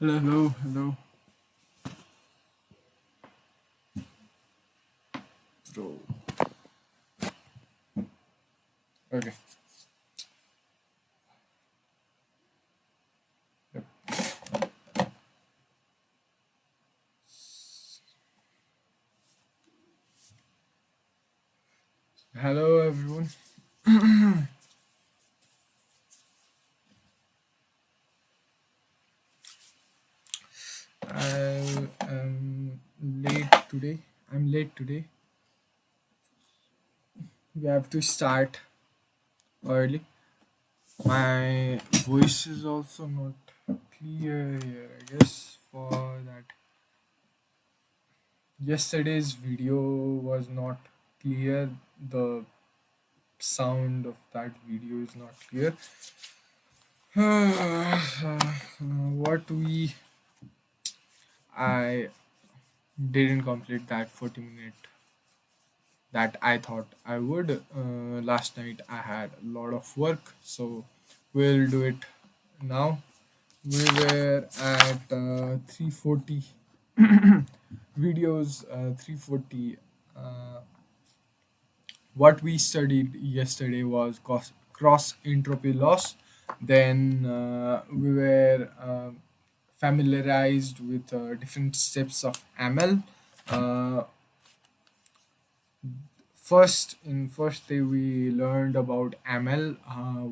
Hello, hello, hello. Bro. Okay. Yep. Hello, everyone. I am late today. I'm late today. We have to start early. My voice is also not clear here, I guess, for that. Yesterday's video was not clear. The sound of that video is not clear. What we I didn't complete that 40 minute that I thought I would. Last night I had a lot of work, so we'll do it now. We were at 340 videos, 340. Uh, what we studied yesterday was cross entropy loss. Then we were familiarized with different steps of ML. Uh, First, in first day, we learned about ML,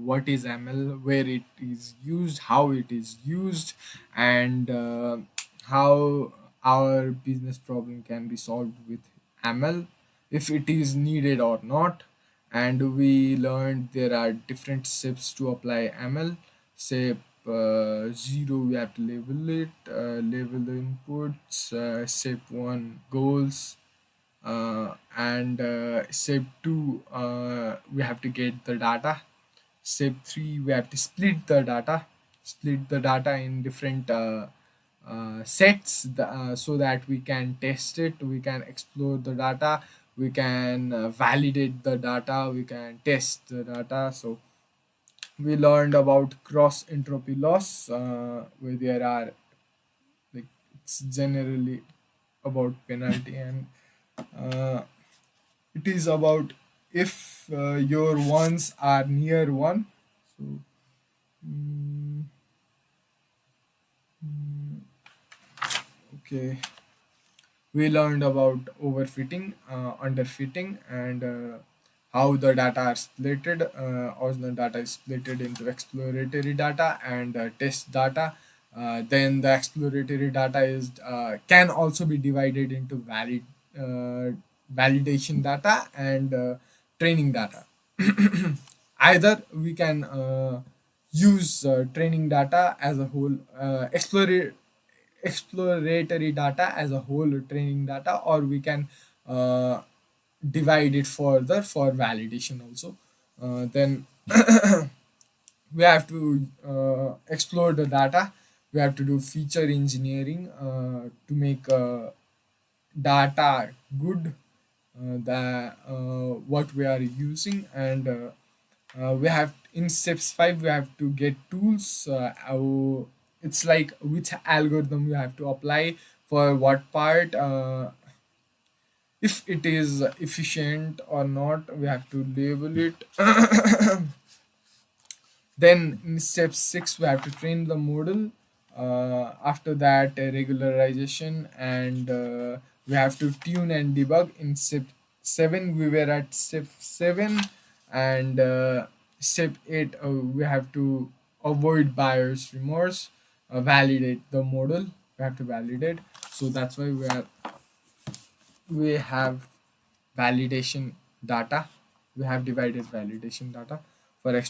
what is ML, where it is used, how it is used, and how our business problem can be solved with ML, if it is needed or not. And we learned there are different steps to apply ML. Step 0, we have to label it, label the inputs. Step 1, goals, and step 2, we have to get the data. Step 3, we have to split the data in different sets, so that we can test it, we can explore the data, we can validate the data, we can test the data. So we learned about cross entropy loss, where there are, like, it's generally about penalty, and uh, it is about if your ones are near one. So, mm, okay, we learned about overfitting, underfitting, and how the data are splitted, or the data is splitted into exploratory data and test data. Then the exploratory data is can also be divided into uh, validation data and training data. Either we can use training data as a whole, exploratory data as a whole training data, or we can uh, divide it further for validation also. Then we have to explore the data. We have to do feature engineering to make data good, the what we are using. And we have, in steps 5, we have to get tools. It's like which algorithm we have to apply for what part, if it is efficient or not, we have to label it. Then in step 6, we have to train the model. After that, regularization, and we have to tune and debug. In step 7, we were at step 7, and step 8, we have to avoid buyer's remorse, validate the model. We have to validate. So that's why we have validation data. We have divided validation data for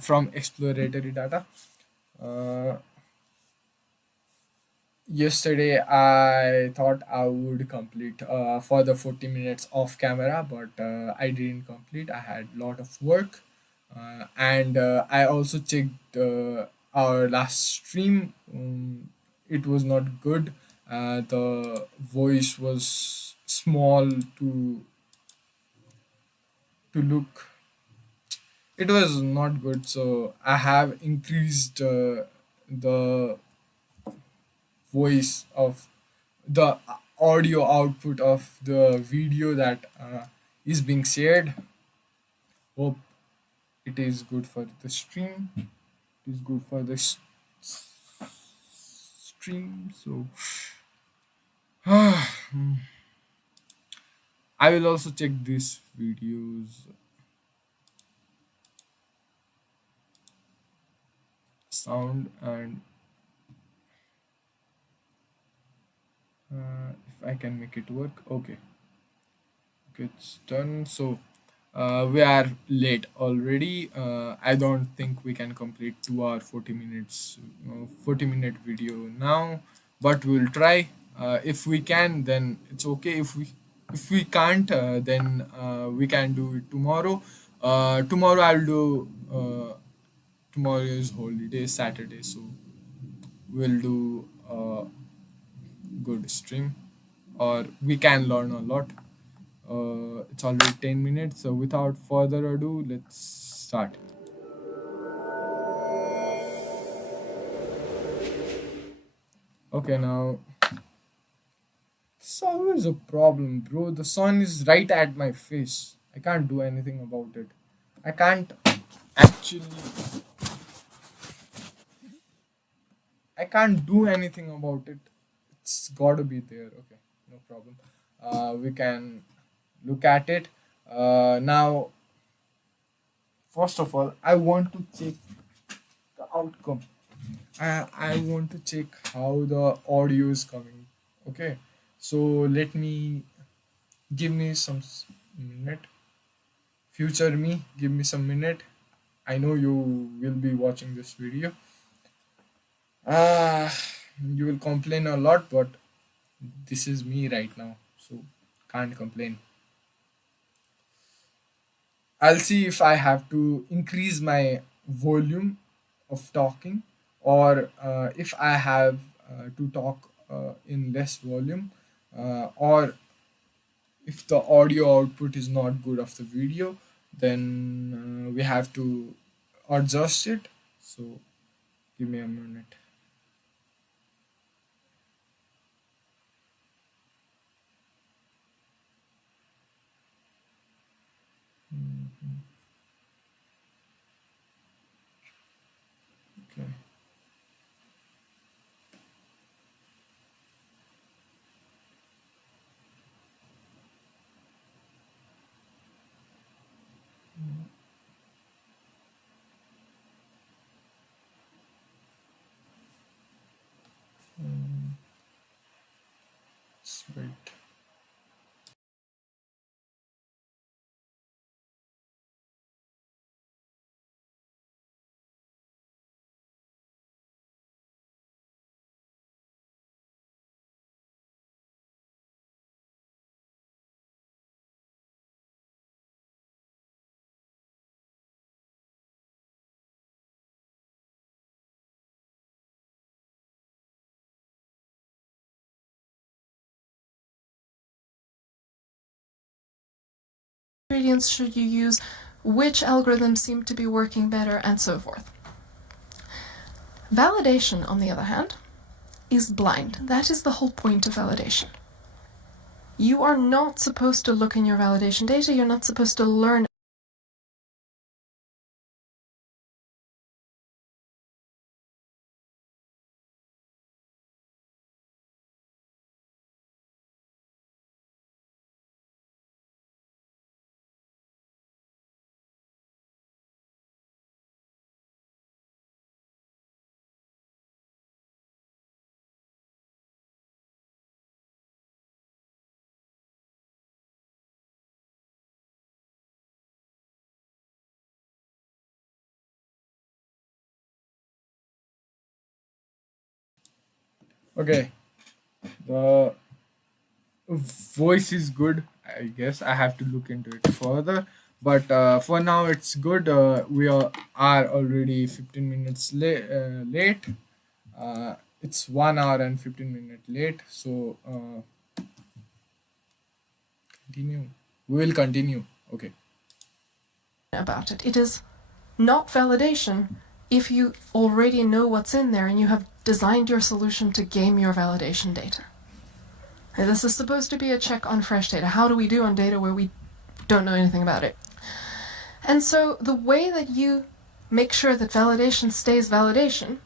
from exploratory data. uh, Yesterday I thought I would complete for the 40 minutes off camera, but I didn't complete. I had a lot of work, and I also checked our last stream. It was not good. The voice was small to look. It was not good, so I have increased the voice of the audio output of the video that is being shared. Hope it is good for the stream. It is good for the stream. So I will also check these videos sound and if I can make it work. Okay, okay, it's done. So we are late already. I don't think we can complete 2 hour 40 minutes, 40-minute video now, but we'll try. If we can, then it's okay. If we can't, then we can do it tomorrow. Tomorrow I'll do. Tomorrow is holiday, Saturday, so we'll do a good stream, or we can learn a lot. It's already 10 minutes, so without further ado, let's start. Okay, now, it's always a problem, bro. The sun is right at my face. I can't do anything about it. I can't actually, I can't do anything about it. It's gotta be there. Okay, no problem. We can look at it. Now, first of all, I want to check the outcome. I want to check how the audio is coming. Okay, so let me give me some minute. Future me, give me some minute. I know you will be watching this video. Ah, you will complain a lot, but this is me right now, so can't complain. I'll see if I have to increase my volume of talking, or if I have to talk in less volume, or if the audio output is not good of the video, then we have to adjust it. So give me a minute. Okay. Let's wait. Ingredients should you use, which algorithms seem to be working better, and so forth. Validation, on the other hand, is blind. That is the whole point of validation. You are not supposed to look in your validation data, you're not supposed to learn Okay, the voice is good. I guess I have to look into it further, but for now it's good. We are already 15 minutes late. It's 1 hour and 15 minutes late, so continue. We will continue. Okay. about it. It is not validation, if you already know what's in there and you have designed your solution to game your validation data. And this is supposed to be a check on fresh data. How do we do on data where we don't know anything about it? And so the way that you make sure that validation stays validation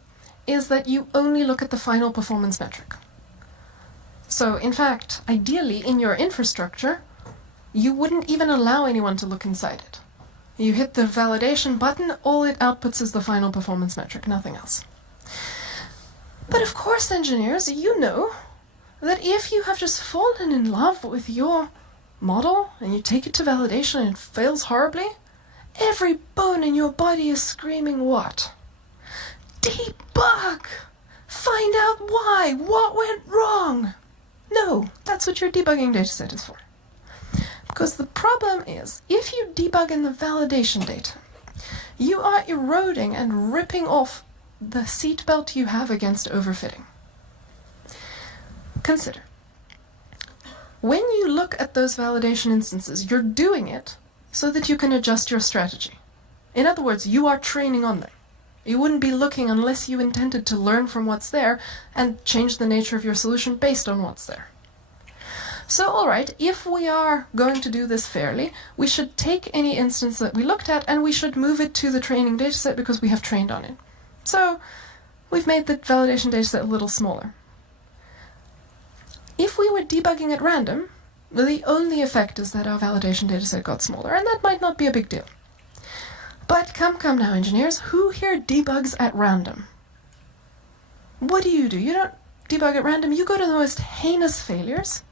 is that you only look at the final performance metric. So in fact, ideally in your infrastructure, you wouldn't even allow anyone to look inside it. You hit the validation button, all it outputs is the final performance metric, nothing else. But of course, engineers, you know that if you have just fallen in love with your model and you take it to validation and it fails horribly, every bone in your body is screaming what? Debug! Find out why! What went wrong? No, that's what your debugging dataset is for. Because the problem is, if you debug in the validation data, you are eroding and ripping off the seatbelt you have against overfitting. Consider, when you look at those validation instances, you're doing it so that you can adjust your strategy. In other words, you are training on them. You wouldn't be looking unless you intended to learn from what's there and change the nature of your solution based on what's there. So, alright, if we are going to do this fairly, we should take any instance that we looked at and we should move it to the training dataset because we have trained on it. So, we've made the validation dataset a little smaller. If we were debugging at random, the only effect is that our validation dataset got smaller, and that might not be a big deal. But come now, engineers, who here debugs at random? What do? You don't debug at random, you go to the most heinous failures,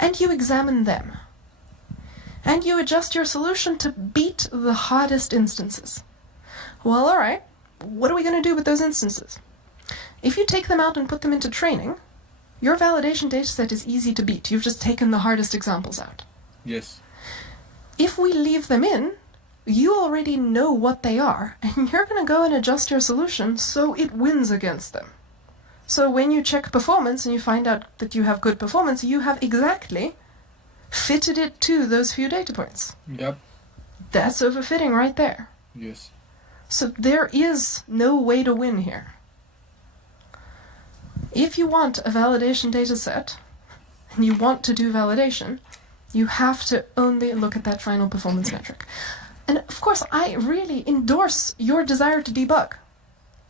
and you examine them. And you adjust your solution to beat the hardest instances. Well, alright, what are we going to do with those instances? If you take them out and put them into training, your validation dataset is easy to beat. You've just taken the hardest examples out. Yes. If we leave them in, you already know what they are, and you're going to go and adjust your solution so it wins against them. So when you check performance and you find out that you have good performance, you have exactly fitted it to those few data points. Yep. That's overfitting right there. Yes. So there is no way to win here. If you want a validation data set, and you want to do validation, you have to only look at that final performance metric. And of course, I really endorse your desire to debug.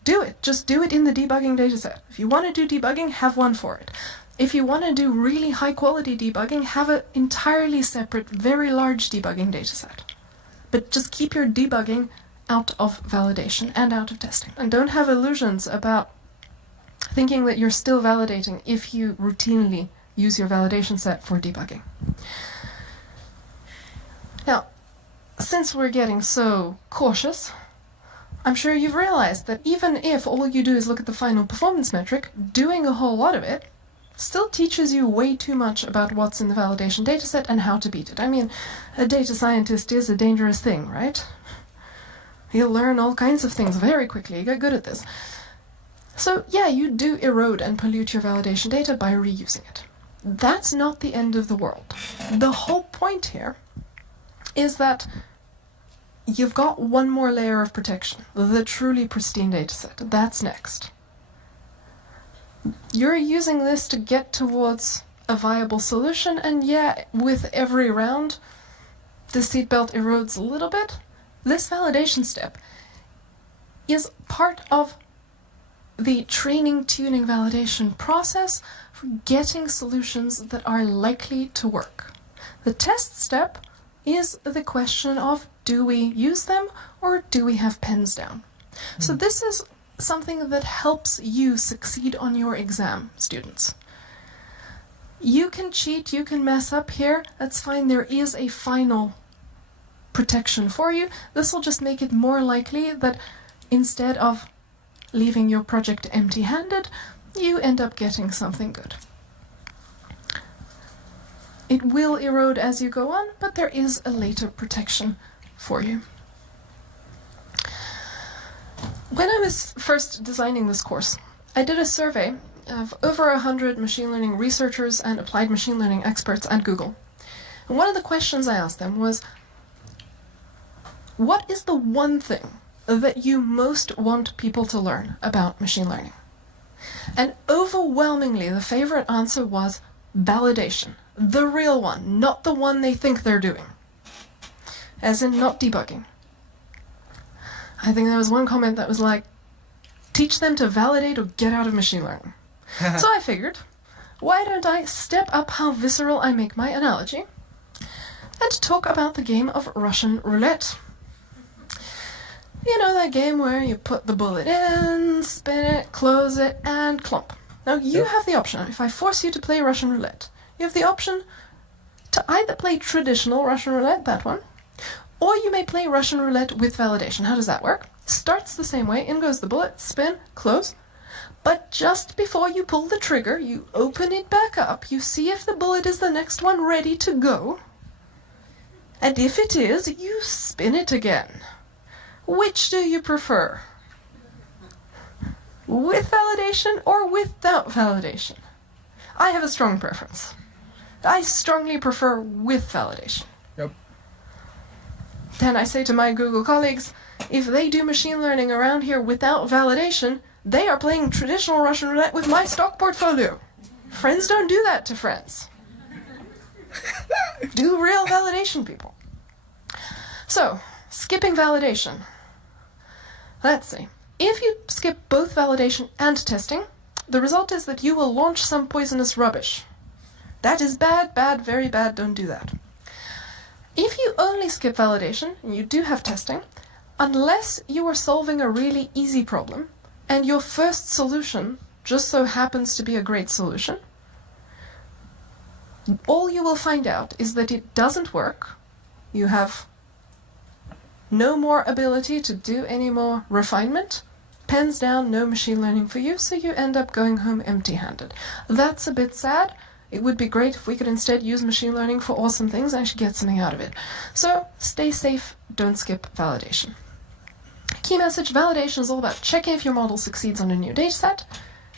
Do it. Just do it in the debugging dataset. If you want to do debugging, have one for it. If you want to do really high quality debugging, have an entirely separate, very large debugging dataset. But just keep your debugging out of validation and out of testing. And don't have illusions about thinking that you're still validating if you routinely use your validation set for debugging. Now, since we're getting so cautious, I'm sure you've realized that even if all you do is look at the final performance metric, doing a whole lot of it still teaches you way too much about what's in the validation dataset and how to beat it. I mean, a data scientist is a dangerous thing, right? You'll learn all kinds of things very quickly. You get good at this. So yeah, you do erode and pollute your validation data by reusing it. That's not the end of the world. The whole point here is that you've got one more layer of protection, the truly pristine dataset. That's next. You're using this to get towards a viable solution, and yeah, with every round, the seatbelt erodes a little bit. This validation step is part of the training, tuning, validation process for getting solutions that are likely to work. The test step is the question of, do we use them or do we have pens down? So this is something that helps you succeed on your exam, students. You can cheat, you can mess up here, that's fine. There is a final protection for you. This will just make it more likely that instead of leaving your project empty-handed, you end up getting something good. It will erode as you go on, but there is a later protection for you. When I was first designing this course, I did a survey of over 100 machine learning researchers and applied machine learning experts at Google. And one of the questions I asked them was, what is the one thing that you most want people to learn about machine learning? And overwhelmingly, the favorite answer was validation. The real one, not the one they think they're doing. As in, not debugging. I think there was one comment that was like, teach them to validate or get out of machine learning. So I figured, why don't I step up how visceral I make my analogy and talk about the game of Russian roulette. You know that game where you put the bullet in, spin it, close it, and clump. Now you have the option, if I force you to play Russian roulette, you have the option to either play traditional Russian roulette, that one, or you may play Russian roulette with validation. How does that work? Starts the same way, in goes the bullet, spin, close, but just before you pull the trigger, you open it back up, you see if the bullet is the next one ready to go, and if it is, you spin it again. Which do you prefer? With validation or without validation? I have a strong preference. I strongly prefer with validation. Yep. Then I say to my Google colleagues, if they do machine learning around here without validation, they are playing traditional Russian roulette with my stock portfolio. Friends don't do that to friends. Do real validation, people. So, skipping validation. Let's see. If you skip both validation and testing, the result is that you will launch some poisonous rubbish. That is bad, bad, very bad, don't do that. If you only skip validation, and you do have testing, unless you are solving a really easy problem, and your first solution just so happens to be a great solution, all you will find out is that it doesn't work. You have no more ability to do any more refinement. Pens down, no machine learning for you, so you end up going home empty-handed. That's a bit sad. It would be great if we could instead use machine learning for awesome things and actually get something out of it. So stay safe, don't skip validation. Key message, validation is all about checking if your model succeeds on a new dataset.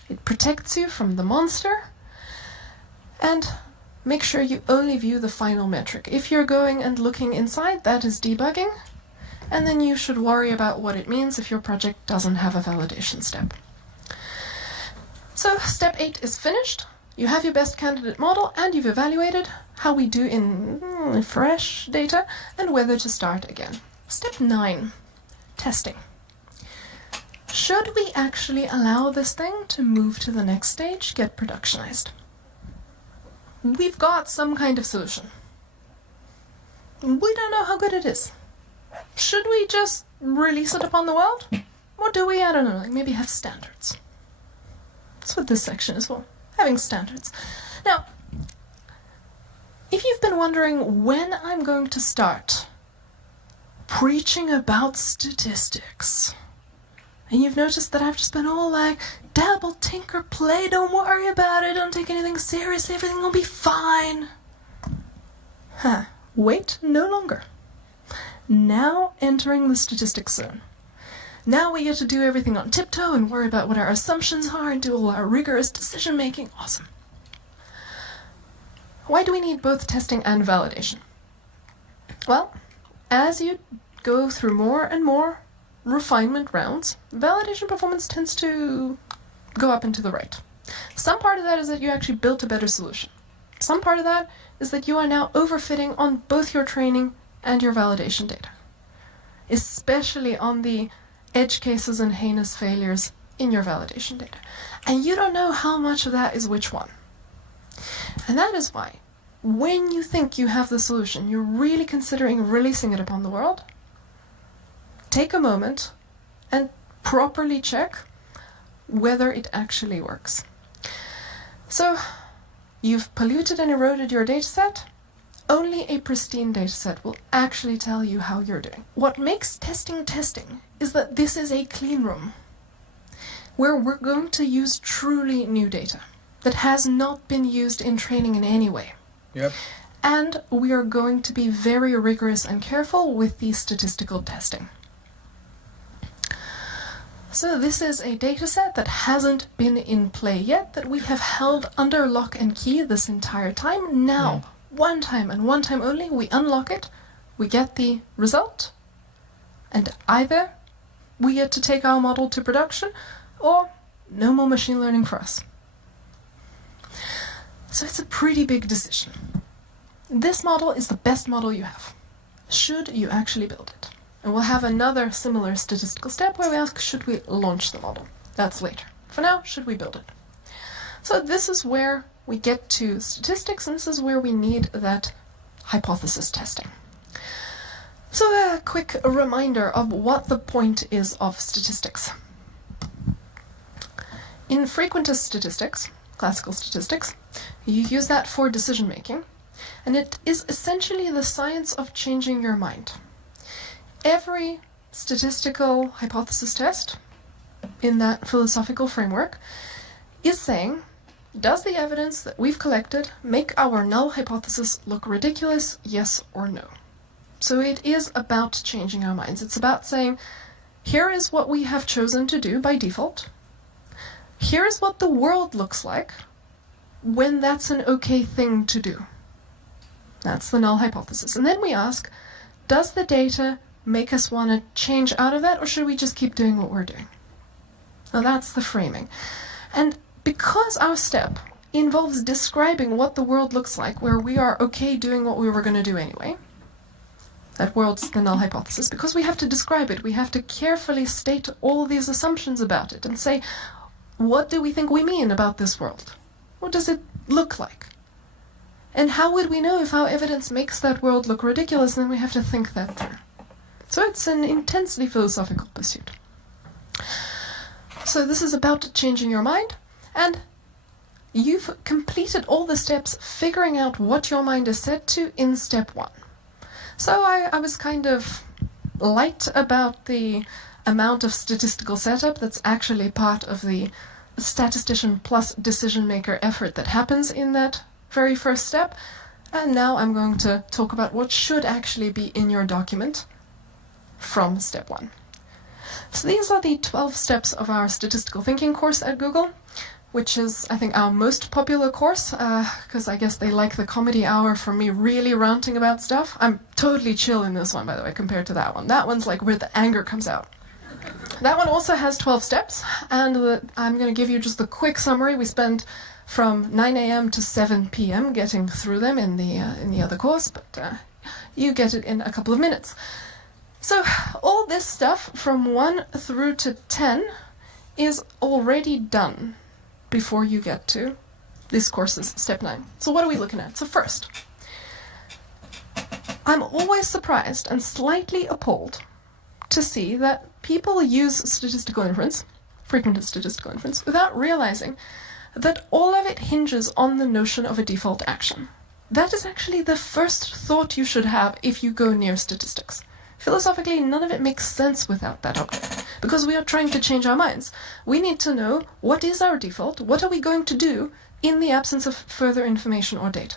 It protects you from the monster. And make sure you only view the final metric. If you're going and looking inside, that is debugging. And then you should worry about what it means if your project doesn't have a validation step. So step 8 is finished. You have your best candidate model and you've evaluated how we do in fresh data and whether to start again. Step 9, testing. Should we actually allow this thing to move to the next stage, get productionized? We've got some kind of solution. We don't know how good it is. Should we just release it upon the world? Or do we, I don't know, like maybe have standards? That's what this section is for, having standards. Now, if you've been wondering when I'm going to start preaching about statistics, and you've noticed that I've just been all like, dabble, tinker, play, don't worry about it, don't take anything seriously, everything will be fine. Wait no longer. Now entering the statistics zone. Now we get to do everything on tiptoe and worry about what our assumptions are and do all our rigorous decision making. Awesome. Why do we need both testing and validation? Well, as you go through more and more refinement rounds, validation performance tends to go up and to the right. Some part of that is that you actually built a better solution. Some part of that is that you are now overfitting on both your training and your validation data, especially on the edge cases and heinous failures in your validation data. And you don't know how much of that is which one. And that is why, when you think you have the solution, you're really considering releasing it upon the world, take a moment and properly check whether it actually works. So, you've polluted and eroded your dataset. Only a pristine dataset will actually tell you how you're doing. What makes testing is that this is a clean room where we're going to use truly new data that has not been used in training in any way. Yep. And we are going to be very rigorous and careful with the statistical testing. So this is a dataset that hasn't been in play yet, that we have held under lock and key this entire time. Now, one time and one time only, we unlock it, we get the result, and either we get to take our model to production, or no more machine learning for us. So it's a pretty big decision. This model is the best model you have. Should you actually build it? And we'll have another similar statistical step where we ask, should we launch the model? That's later. For now, should we build it? So this is where we get to statistics, and this is where we need that hypothesis testing. So a quick reminder of what the point is of statistics. In frequentist statistics, classical statistics, you use that for decision making, and it is essentially the science of changing your mind. Every statistical hypothesis test in that philosophical framework is saying, does the evidence that we've collected make our null hypothesis look ridiculous, yes or no? So it is about changing our minds. It's about saying, here is what we have chosen to do by default. Here is what the world looks like when that's an okay thing to do. That's the null hypothesis. And then we ask, does the data make us want to change out of that, or should we just keep doing what we're doing? Now that's the framing. And because our step involves describing what the world looks like, where we are okay doing what we were going to do anyway, that world's the null hypothesis, because we have to describe it, we have to carefully state all these assumptions about it and say, what do we think we mean about this world? What does it look like? And how would we know if our evidence makes that world look ridiculous? Then we have to think that through. So it's an intensely philosophical pursuit. So this is about changing your mind, and you've completed all the steps figuring out what your mind is set to in step 1. So I was kind of light about the amount of statistical setup that's actually part of the statistician plus decision maker effort that happens in that very first step. And now I'm going to talk about what should actually be in your document from step 1. So these are the 12 steps of our statistical thinking course at Google, which is, I think, our most popular course, because I guess they like the comedy hour from me really ranting about stuff. I'm totally chill in this one, by the way, compared to that one. That one's like where the anger comes out. That one also has 12 steps, and I'm going to give you just the quick summary. We spent from 9 a.m. to 7 p.m. getting through them in the other course, but you get it in a couple of minutes. So all this stuff from 1 through to 10 is already done before you get to this course's step 9. So what are we looking at? So first, I'm always surprised and slightly appalled to see that people use statistical inference, frequentist statistical inference, without realizing that all of it hinges on the notion of a default action. That is actually the first thought you should have if you go near statistics. Philosophically, none of it makes sense without that object, because we are trying to change our minds. We need to know what is our default, what are we going to do in the absence of further information or data.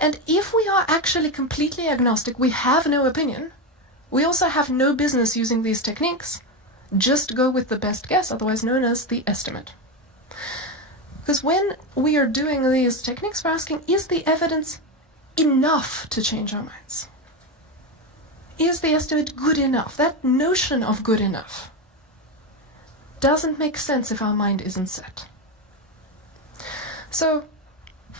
And if we are actually completely agnostic, we have no opinion, we also have no business using these techniques. Just go with the best guess, otherwise known as the estimate. Because when we are doing these techniques, we're asking, is the evidence enough to change our minds? Is the estimate good enough? That notion of good enough doesn't make sense if our mind isn't set. So,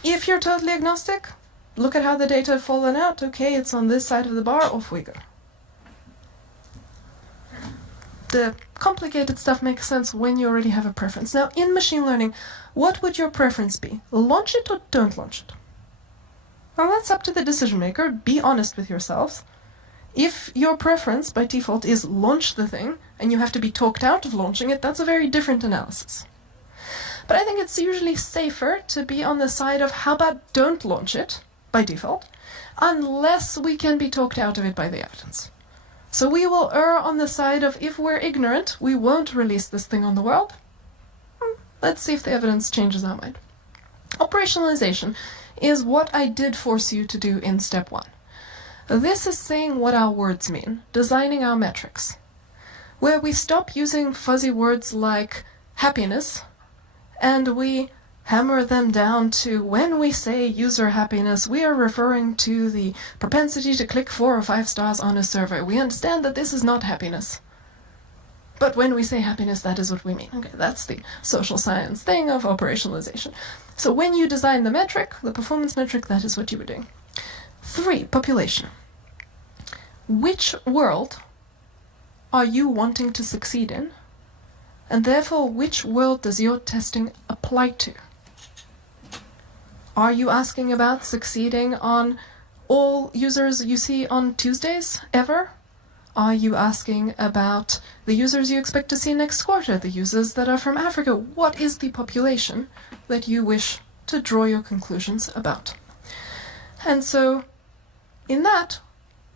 if you're totally agnostic, look at how the data have fallen out. Okay, it's on this side of the bar, off we go. The complicated stuff makes sense when you already have a preference. Now, in machine learning, what would your preference be? Launch it or don't launch it? Well, that's up to the decision maker. Be honest with yourselves. If your preference by default is launch the thing, and you have to be talked out of launching it, that's a very different analysis. But I think it's usually safer to be on the side of how about don't launch it by default, unless we can be talked out of it by the evidence. So we will err on the side of if we're ignorant, we won't release this thing on the world. Let's see if the evidence changes our mind. Operationalization is what I did force you to do in step 1. This is saying what our words mean, designing our metrics, where we stop using fuzzy words like happiness, and we hammer them down to when we say user happiness, we are referring to the propensity to click 4 or 5 stars on a survey. We understand that this is not happiness. But when we say happiness, that is what we mean. Okay, that's the social science thing of operationalization. So when you design the metric, the performance metric, that is what you were doing. 3, population. Which world are you wanting to succeed in? And therefore, which world does your testing apply to? Are you asking about succeeding on all users you see on Tuesdays ever? Are you asking about the users you expect to see next quarter, the users that are from Africa? What is the population that you wish to draw your conclusions about? And so, in that,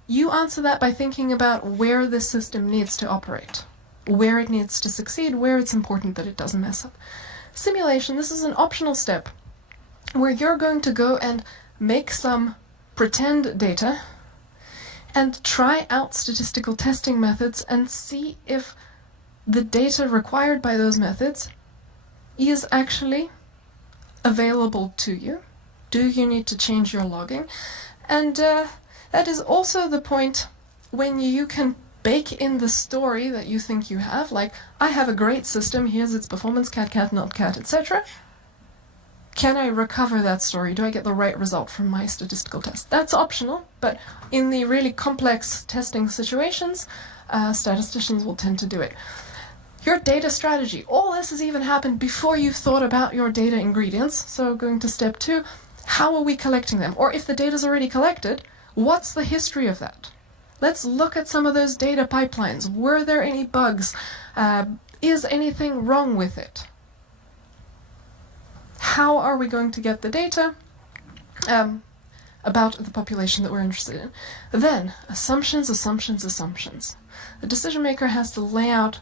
you answer that by thinking about where this system needs to operate, where it needs to succeed, where it's important that it doesn't mess up. Simulation, this is an optional step where you're going to go and make some pretend data and try out statistical testing methods and see if the data required by those methods is actually available to you. Do you need to change your logging? And that is also the point when you can bake in the story that you think you have, like, I have a great system, here's its performance, cat, cat, not cat, etc. Can I recover that story? Do I get the right result from my statistical test? That's optional, but in the really complex testing situations, statisticians will tend to do it. Your data strategy. All this has even happened before you've thought about your data ingredients. So going to step 2, how are we collecting them? Or if the data's already collected, what's the history of that? Let's look at some of those data pipelines. Were there any bugs? Is anything wrong with it? How are we going to get the data about the population that we're interested in? Then, assumptions, assumptions, assumptions. The decision maker has to lay out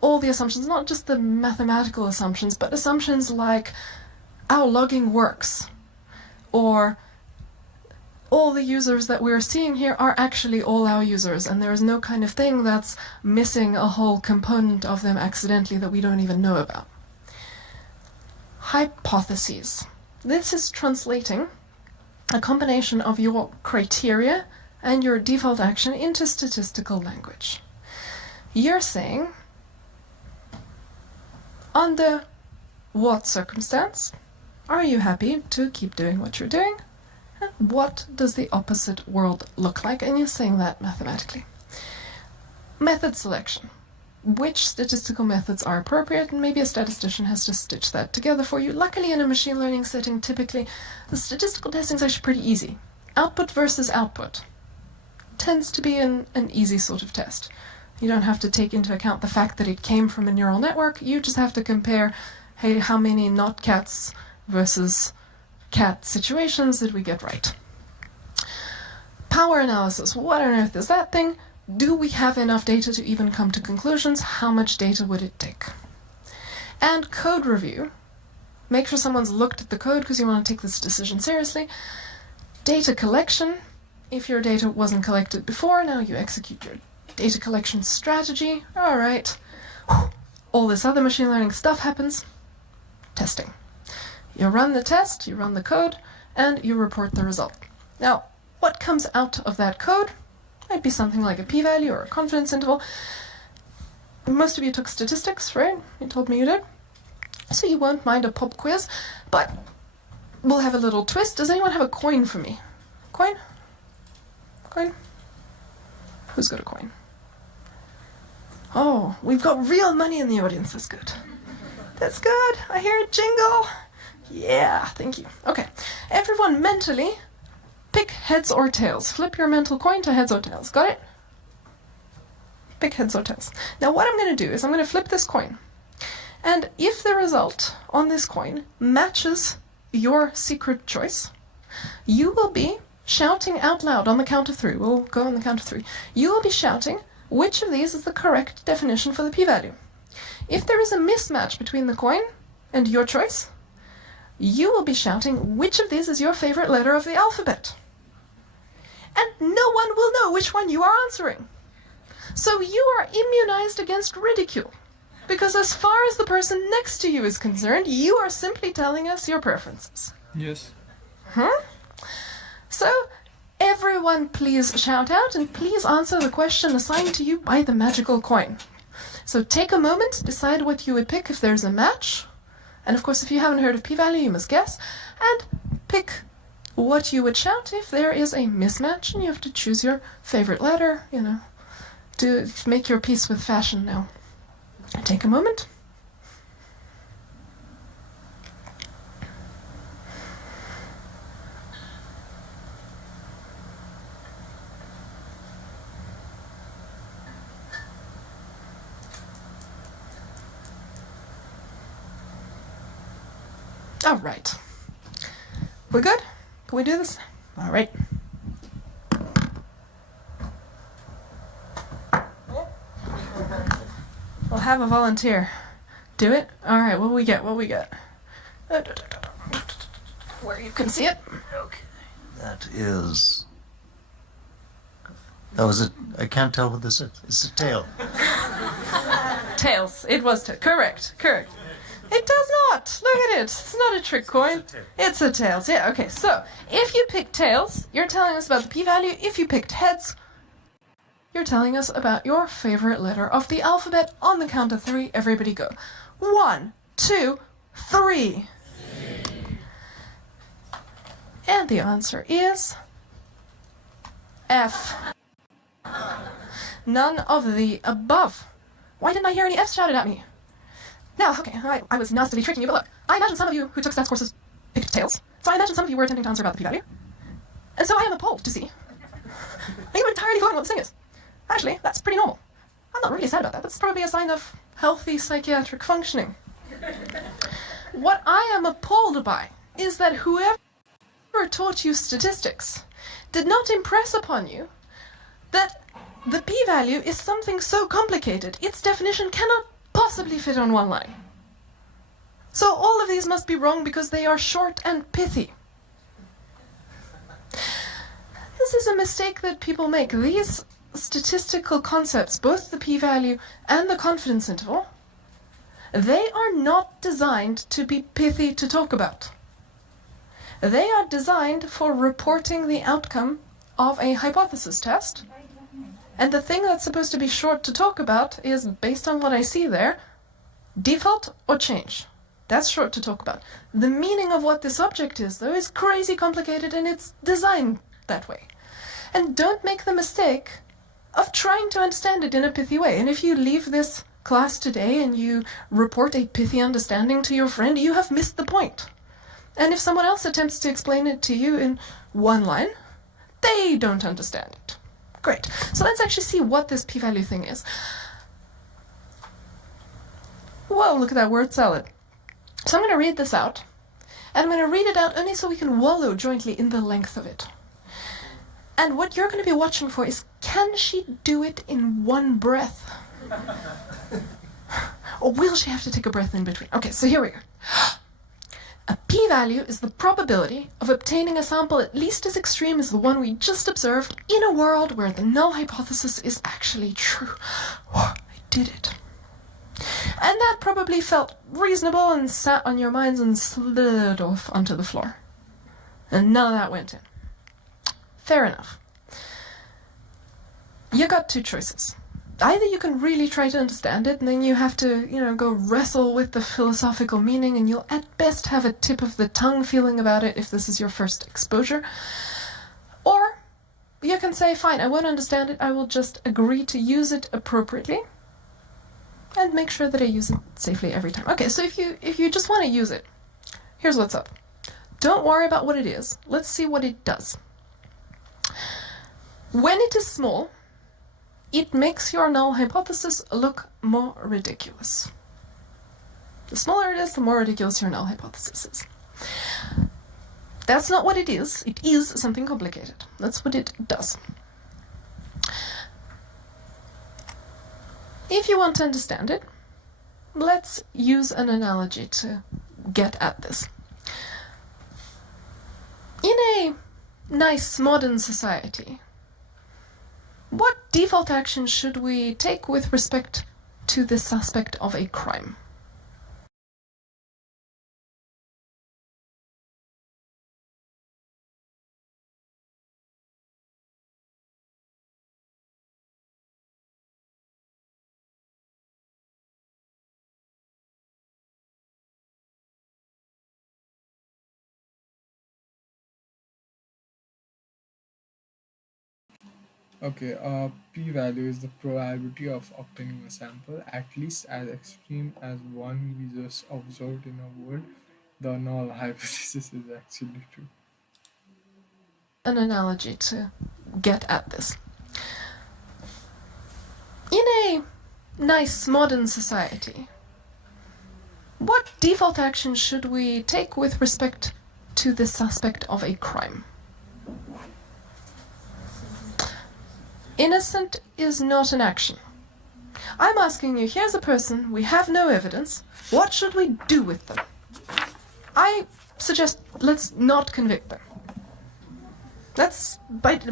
all the assumptions, not just the mathematical assumptions, but assumptions like our logging works, or all the users that we're seeing here are actually all our users, and there is no kind of thing that's missing a whole component of them accidentally that we don't even know about. Hypotheses. This is translating a combination of your criteria and your default action into statistical language. You're saying, under what circumstance are you happy to keep doing what you're doing? And what does the opposite world look like? And you're saying that mathematically. Method selection. Which statistical methods are appropriate, and maybe a statistician has to stitch that together for you. Luckily, in a machine learning setting, typically, the statistical testing is actually pretty easy. Output versus output tends to be an easy sort of test. You don't have to take into account the fact that it came from a neural network. You just have to compare, hey, how many not cats versus cat situations did we get right? Power analysis. What on earth is that thing? Do we have enough data to even come to conclusions? How much data would it take? And code review. Make sure someone's looked at the code because you want to take this decision seriously. Data collection. If your data wasn't collected before, now you execute your data collection strategy. All right. All this other machine learning stuff happens. Testing. You run the test, you run the code, and you report the result. Now, what comes out of that code? Might be something like a p-value or a confidence interval. Most of you took statistics, right? You told me you did. So you won't mind a pop quiz, but we'll have a little twist. Does anyone have a coin for me? Coin? Coin? Who's got a coin? Oh, we've got real money in the audience. That's good. That's good. I hear a jingle. Yeah, thank you. Okay, everyone mentally pick heads or tails. Flip your mental coin to heads or tails. Got it? Pick heads or tails. Now what I'm going to do is I'm going to flip this coin. And if the result on this coin matches your secret choice, you will be shouting out loud on the count of 3. We'll go on the count of 3. You will be shouting which of these is the correct definition for the p-value. If there is a mismatch between the coin and your choice, you will be shouting which of these is your favorite letter of the alphabet. And no one will know which one you are answering. So you are immunized against ridicule. Because as far as the person next to you is concerned, you are simply telling us your preferences. Yes. So, everyone please shout out and please answer the question assigned to you by the magical coin. So take a moment, decide what you would pick if there's a match. And of course, if you haven't heard of p-value, you must guess. And pick what you would shout if there is a mismatch and you have to choose your favorite letter, to make your peace with fashion now. Take a moment. All right. We're good? Can we do this? All right. We'll have a volunteer do it. All right, what we get? Where you can see it. Okay. That is... Oh, is it? I can't tell what this is. It's a tail. Tails. It was correct. It does not. Look at it. It's not a trick coin. It's a tails. Yeah, okay. So, if you pick tails, you're telling us about the p-value. If you picked heads, you're telling us about your favorite letter of the alphabet. On the count of 3, everybody go. 1, 2, 3. And the answer is F. None of the above. Why didn't I hear any F's shouted at me? Now, okay, I was nastily tricking you, but look, I imagine some of you who took stats courses picked tails, so I imagine some of you were attempting to answer about the p-value. And so I am appalled to see. Are you entirely forgotten what this thing is? Actually, that's pretty normal. I'm not really sad about that. That's probably a sign of healthy psychiatric functioning. What I am appalled by is that whoever taught you statistics did not impress upon you that the p-value is something so complicated, its definition cannot possibly fit on one line. So all of these must be wrong because they are short and pithy. This is a mistake that people make. These statistical concepts, both the p-value and the confidence interval, they are not designed to be pithy to talk about. They are designed for reporting the outcome of a hypothesis test. And the thing that's supposed to be short to talk about is, based on what I see there, default or change. That's short to talk about. The meaning of what this object is, though, is crazy complicated and it's designed that way. And don't make the mistake of trying to understand it in a pithy way. And if you leave this class today and you report a pithy understanding to your friend, you have missed the point. And if someone else attempts to explain it to you in one line, they don't understand it. Great. So let's actually see what this p-value thing is. Whoa, look at that word salad. So I'm going to read this out. And I'm going to read it out only so we can wallow jointly in the length of it. And what you're going to be watching for is, can she do it in one breath? Or will she have to take a breath in between? Okay, so here we go. A p-value is the probability of obtaining a sample at least as extreme as the one we just observed in a world where the null hypothesis is actually true. I did it. And that probably felt reasonable and sat on your minds and slid off onto the floor. And none of that went in. Fair enough. You got 2 choices. Either you can really try to understand it, and then you have to, go wrestle with the philosophical meaning, and you'll at best have a tip of the tongue feeling about it if this is your first exposure. Or you can say, fine, I won't understand it, I will just agree to use it appropriately, and make sure that I use it safely every time. Okay, so if you just want to use it, here's what's up. Don't worry about what it is. Let's see what it does. When it is small, it makes your null hypothesis look more ridiculous. The smaller it is, the more ridiculous your null hypothesis is. That's not what it is. It is something complicated. That's what it does. If you want to understand it, let's use an analogy to get at this. In a nice modern society, what default action should we take with respect to the suspect of a crime? Okay, p-value is the probability of obtaining a sample at least as extreme as one we just observed in a world. The null hypothesis is actually true. An analogy to get at this. In a nice modern society, what default action should we take with respect to the suspect of a crime? Innocent is not an action. I'm asking you, here's a person, we have no evidence, what should we do with them? I suggest let's not convict them.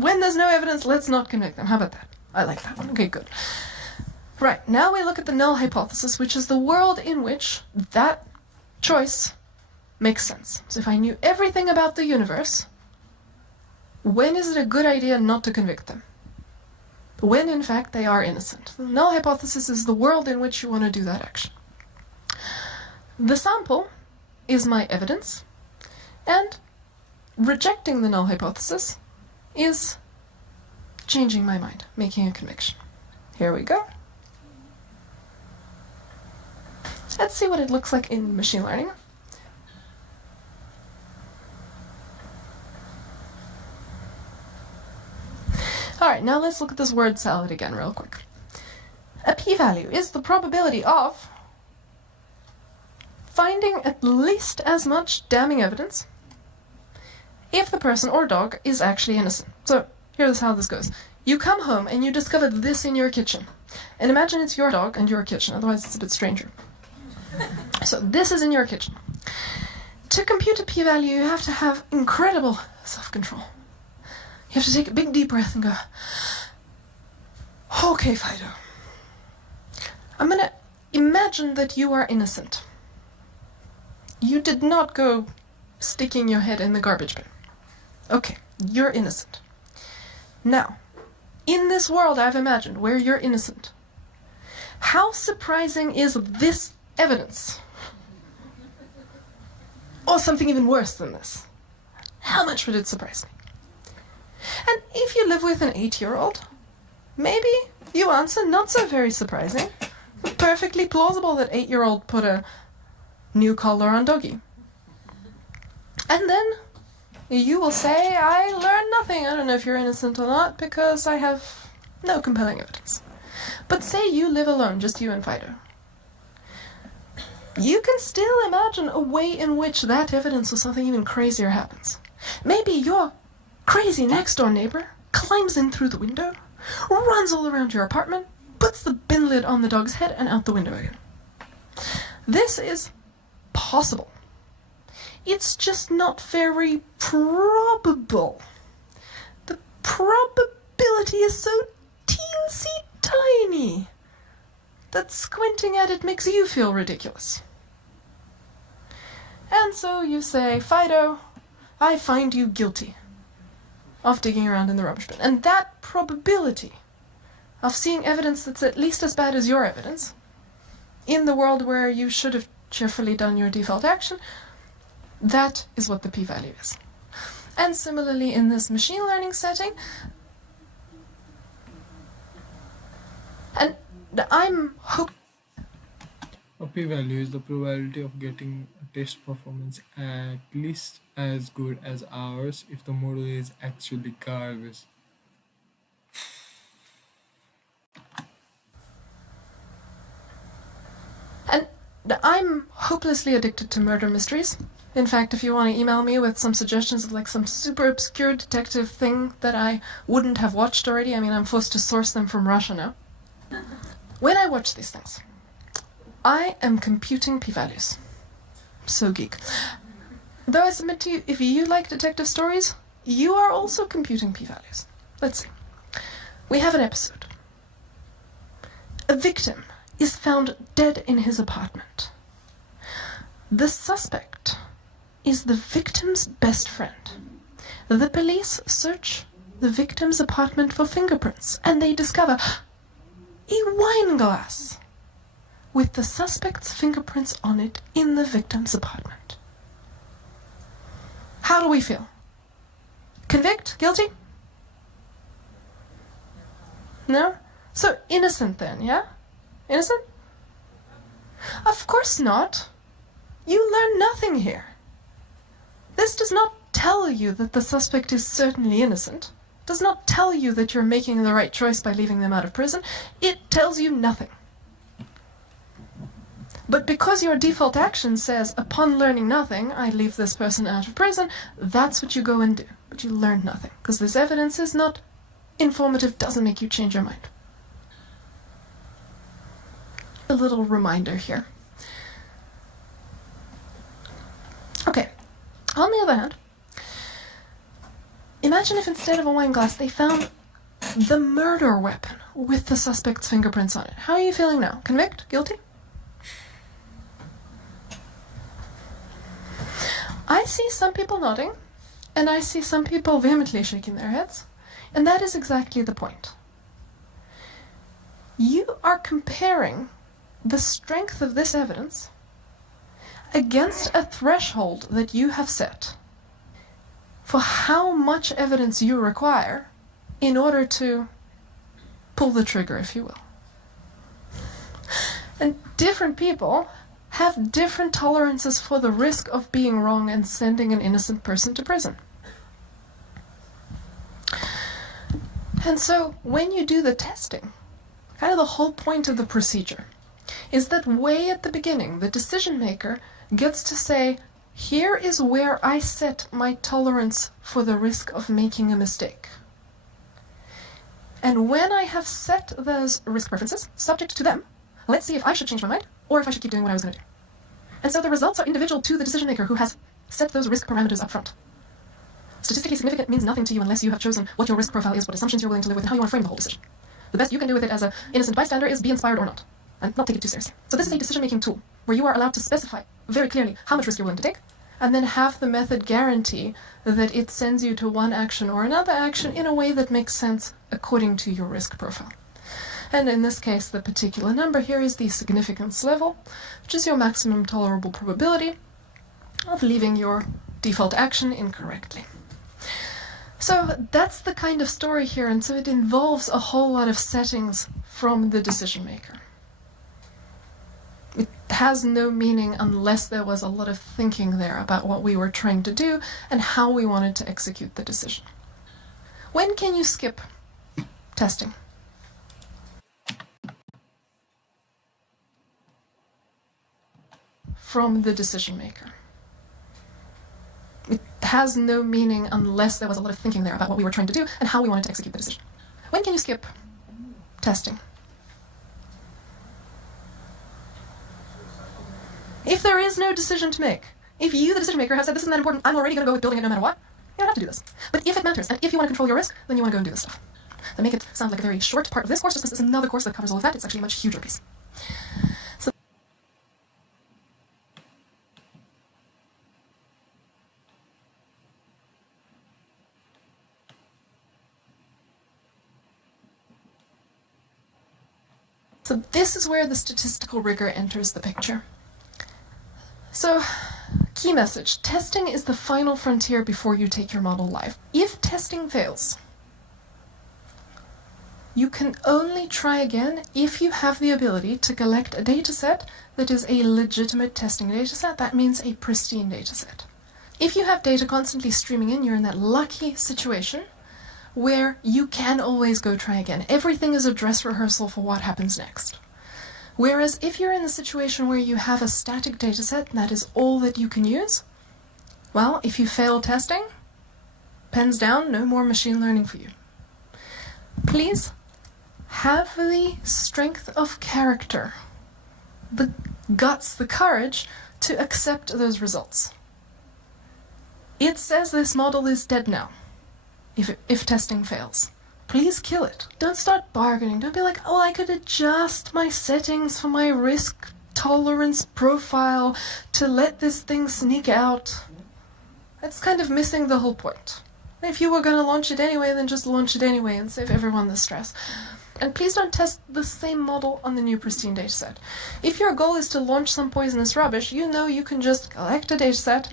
When there's no evidence, let's not convict them. How about that? I like that one. Okay, good. Right, now we look at the null hypothesis, which is the world in which that choice makes sense. So if I knew everything about the universe, when is it a good idea not to convict them? When, in fact, they are innocent. The null hypothesis is the world in which you want to do that action. The sample is my evidence, and rejecting the null hypothesis is changing my mind, making a conviction. Here we go. Let's see what it looks like in machine learning. Alright, now let's look at this word salad again real quick. A p-value is the probability of finding at least as much damning evidence if the person or dog is actually innocent. So here's how this goes. You come home and you discover this in your kitchen. And imagine it's your dog and your kitchen, otherwise it's a bit stranger. So this is in your kitchen. To compute a p-value, you have to have incredible self-control. You have to take a big deep breath and go, okay, Fido. I'm gonna imagine that you are innocent. You did not go sticking your head in the garbage bin. Okay, you're innocent. Now, in this world I've imagined where you're innocent, how surprising is this evidence? Or something even worse than this. How much would it surprise me? And if you live with an 8-year-old, maybe you answer not so very surprising. Perfectly plausible that 8-year-old put a new collar on doggy. And then you will say, I learned nothing. I don't know if you're innocent or not because I have no compelling evidence. But say you live alone, just you and Fido. You can still imagine a way in which that evidence or something even crazier happens. Maybe your crazy next door neighbor climbs in through the window, runs all around your apartment, puts the bin lid on the dog's head and out the window again. This is possible. It's just not very probable. The probability is so teensy tiny that squinting at it makes you feel ridiculous. And so you say, Fido, I find you guilty of digging around in the rubbish bin. And that probability of seeing evidence that's at least as bad as your evidence, in the world where you should have cheerfully done your default action, that is what the p-value is. And similarly in this machine learning setting, and I'm hoping A p-value is the probability of getting a test performance at least as good as ours if the model is actually garbage. I'm hopelessly addicted to murder mysteries. In fact, if you want to email me with some suggestions of like some super obscure detective thing that I wouldn't have watched already, I mean, I'm forced to source them from Russia now. When I watch these things, I am computing p-values. So geek. Though I submit to you, if you like detective stories, you are also computing p-values. Let's see. We have an episode. A victim is found dead in his apartment. The suspect is the victim's best friend. The police search the victim's apartment for fingerprints, and they discover a wine glass with the suspect's fingerprints on it in the victim's apartment. How do we feel? Convict? Guilty? No? So innocent then, yeah? Innocent? Of course not. You learn nothing here. This does not tell you that the suspect is certainly innocent. It does not tell you that you're making the right choice by leaving them out of prison. It tells you nothing. But because your default action says, upon learning nothing, I leave this person out of prison, that's what you go and do. But you learn nothing. Because this evidence is not informative, doesn't make you change your mind. A little reminder here. Okay, on the other hand, imagine if instead of a wine glass they found the murder weapon with the suspect's fingerprints on it. How are you feeling now? Convict? Guilty? I see some people nodding, and I see some people vehemently shaking their heads, and that is exactly the point. You are comparing the strength of this evidence against a threshold that you have set for how much evidence you require in order to pull the trigger, if you will. And different people have different tolerances for the risk of being wrong and sending an innocent person to prison. And so when you do the testing, kind of the whole point of the procedure is that way at the beginning, the decision maker gets to say, here is where I set my tolerance for the risk of making a mistake. And when I have set those risk preferences, subject to them, let's see if I should change my mind or if I should keep doing what I was going to do. And so the results are individual to the decision maker who has set those risk parameters up front. Statistically significant means nothing to you unless you have chosen what your risk profile is, what assumptions you're willing to live with, and how you want to frame the whole decision. The best you can do with it as an innocent bystander is be inspired or not, and not take it too seriously. So this is a decision-making tool where you are allowed to specify very clearly how much risk you're willing to take, and then have the method guarantee that it sends you to one action or another action in a way that makes sense according to your risk profile. And in this case, the particular number here is the significance level, which is your maximum tolerable probability of leaving your default action incorrectly. So that's the kind of story here, and so it involves a whole lot of settings from the decision maker. It has no meaning unless there was a lot of thinking there about what we were trying to do and how we wanted to execute the decision. When can you skip testing? From the decision maker. It has no meaning unless there was a lot of thinking there about what we were trying to do and how we wanted to execute the decision. When can you skip testing? If there is no decision to make, if you, the decision maker, have said this isn't that important, I'm already going to go with building it no matter what, you don't have to do this. But if it matters, and if you want to control your risk, then you want to go and do this stuff. That make it sound like a very short part of this course, just because it's another course that covers all of that. It's actually a much huger piece. So this is where the statistical rigor enters the picture. So, key message, testing is the final frontier before you take your model live. If testing fails, you can only try again if you have the ability to collect a dataset that is a legitimate testing dataset. That means a pristine dataset. If you have data constantly streaming in, you're in that lucky situation where you can always go try again. Everything is a dress rehearsal for what happens next. Whereas if you're in the situation where you have a static dataset and that is all that you can use, well, if you fail testing, pens down, no more machine learning for you. Please have the strength of character, the guts, the courage to accept those results. It says this model is dead now. If testing fails, please kill it. Don't start bargaining. Don't be like, oh, I could adjust my settings for my risk tolerance profile to let this thing sneak out. That's kind of missing the whole point. If you were going to launch it anyway, then just launch it anyway and save everyone the stress. And please don't test the same model on the new pristine dataset. If your goal is to launch some poisonous rubbish, you know you can just collect a dataset.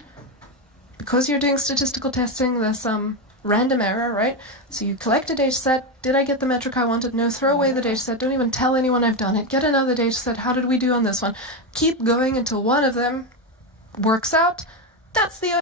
Because you're doing statistical testing, there's some random error, right? So you collect a data set. Did I get the metric I wanted? No, throw away the data set. Don't even tell anyone I've done it. Get another data set. How did we do on this one? Keep going until one of them works out. That's the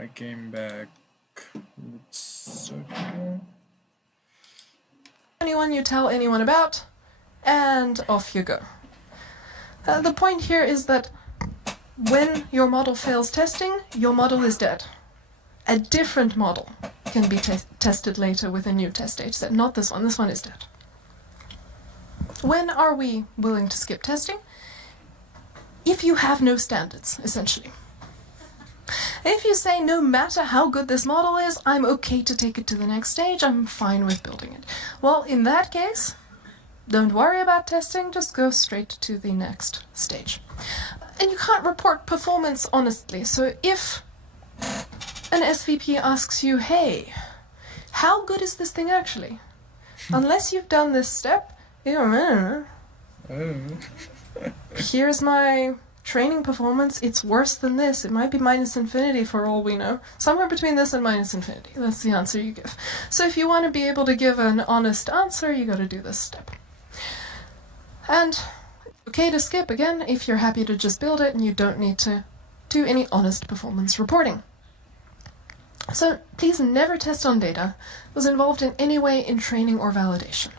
I came back. Let's start again. anyone you tell anyone about, and off you go. The point here is that when your model fails testing, your model is dead. A different model can be tested later with a new test data set, not this one. This one is dead. When are we willing to skip testing? If you have no standards, essentially. If you say, no matter how good this model is, I'm okay to take it to the next stage, I'm fine with building it. Well, in that case, don't worry about testing, just go straight to the next stage. And you can't report performance honestly, so if an SVP asks you, hey, how good is this thing actually? Unless you've done this step, here's my training performance, it's worse than this. It might be minus infinity for all we know. Somewhere between this and minus infinity. That's the answer you give. So if you want to be able to give an honest answer, you got to do this step. And okay to skip again if you're happy to just build it and you don't need to do any honest performance reporting. So please never test on data that was involved in any way in training or validation.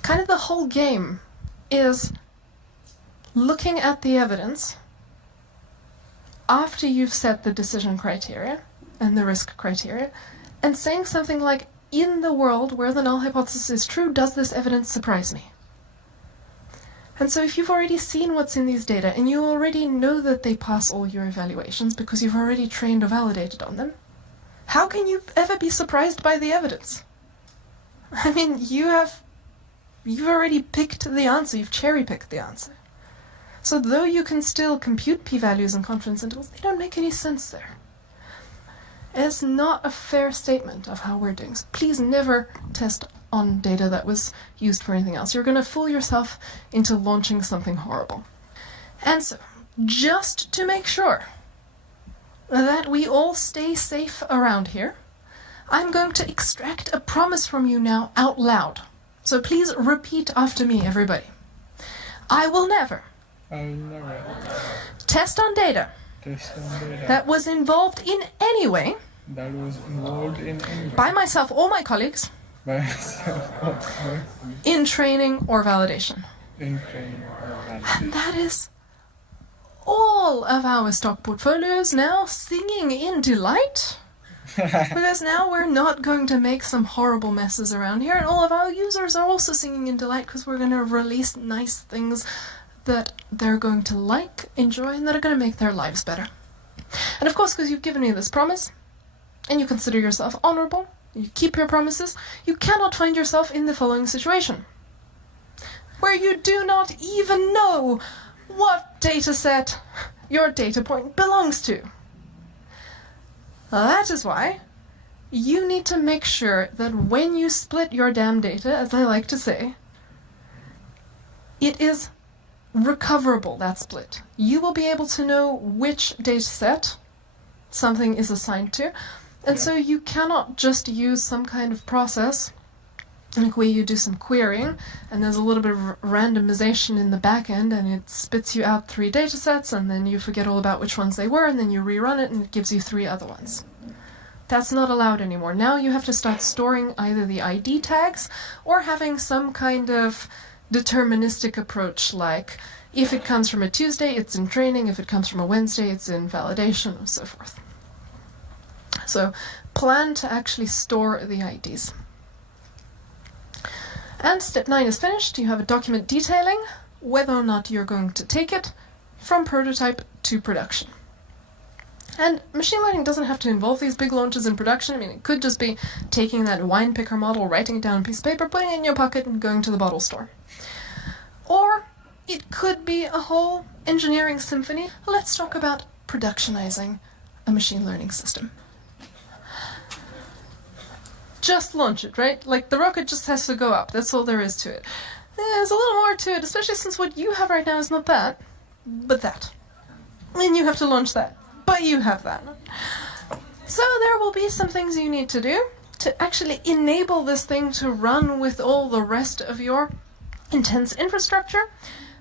Kind of the whole game is looking at the evidence after you've set the decision criteria and the risk criteria and saying something like, in the world where the null hypothesis is true, does this evidence surprise me? And so if you've already seen what's in these data and you already know that they pass all your evaluations because you've already trained or validated on them, how can you ever be surprised by the evidence? I mean, you've already picked the answer, you've cherry-picked the answer. So though you can still compute p-values and confidence intervals, they don't make any sense there. It's not a fair statement of how we're doing. So please never test on data that was used for anything else. You're going to fool yourself into launching something horrible. And so, just to make sure that we all stay safe around here, I'm going to extract a promise from you now out loud. So please repeat after me, everybody. I will never test on data that was involved in any way by myself or my colleagues in training or validation. And that is all of our stock portfolios now singing in delight. Because now we're not going to make some horrible messes around here, and all of our users are also singing in delight because we're going to release nice things that they're going to like, enjoy, and that are going to make their lives better. And of course, because you've given me this promise, and you consider yourself honorable, you keep your promises, you cannot find yourself in the following situation, where you do not even know what dataset your data point belongs to. That is why you need to make sure that when you split your damn data, as I like to say, it is recoverable, that split. You will be able to know which dataset something is assigned to, and so you cannot just use some kind of process like where you do some querying and there's a little bit of randomization in the back end and it spits you out 3 datasets and then you forget all about which ones they were and then you rerun it and it gives you 3 other ones. That's not allowed anymore. Now you have to start storing either the ID tags or having some kind of deterministic approach, like if it comes from a Tuesday, it's in training, if it comes from a Wednesday, it's in validation, and so forth. So plan to actually store the IDs. And step 9 is finished. You have a document detailing whether or not you're going to take it from prototype to production. And machine learning doesn't have to involve these big launches in production. I mean, it could just be taking that wine picker model, writing it down on a piece of paper, putting it in your pocket and going to the bottle store. Or it could be a whole engineering symphony. Let's talk about productionizing a machine learning system. Just launch it, right? Like the rocket just has to go up. That's all there is to it. There's a little more to it, especially since what you have right now is not that, but that. And you have to launch that. But you have that. So there will be some things you need to do to actually enable this thing to run with all the rest of your intense infrastructure.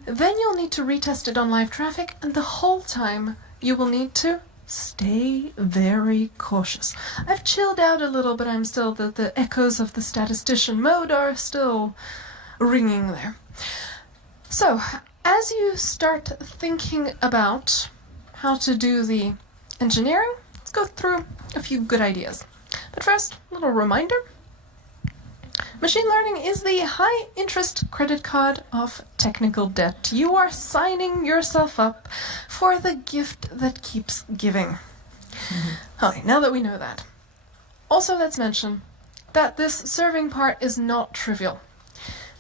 Then you'll need to retest it on live traffic, and the whole time you will need to stay very cautious. I've chilled out a little, but I'm still, the echoes of the statistician mode are still ringing there. So, as you start thinking about how to do the engineering, let's go through a few good ideas. But first, a little reminder. Machine learning is the high-interest credit card of technical debt. You are signing yourself up for the gift that keeps giving. Okay, now that we know that. Also, let's mention that this serving part is not trivial.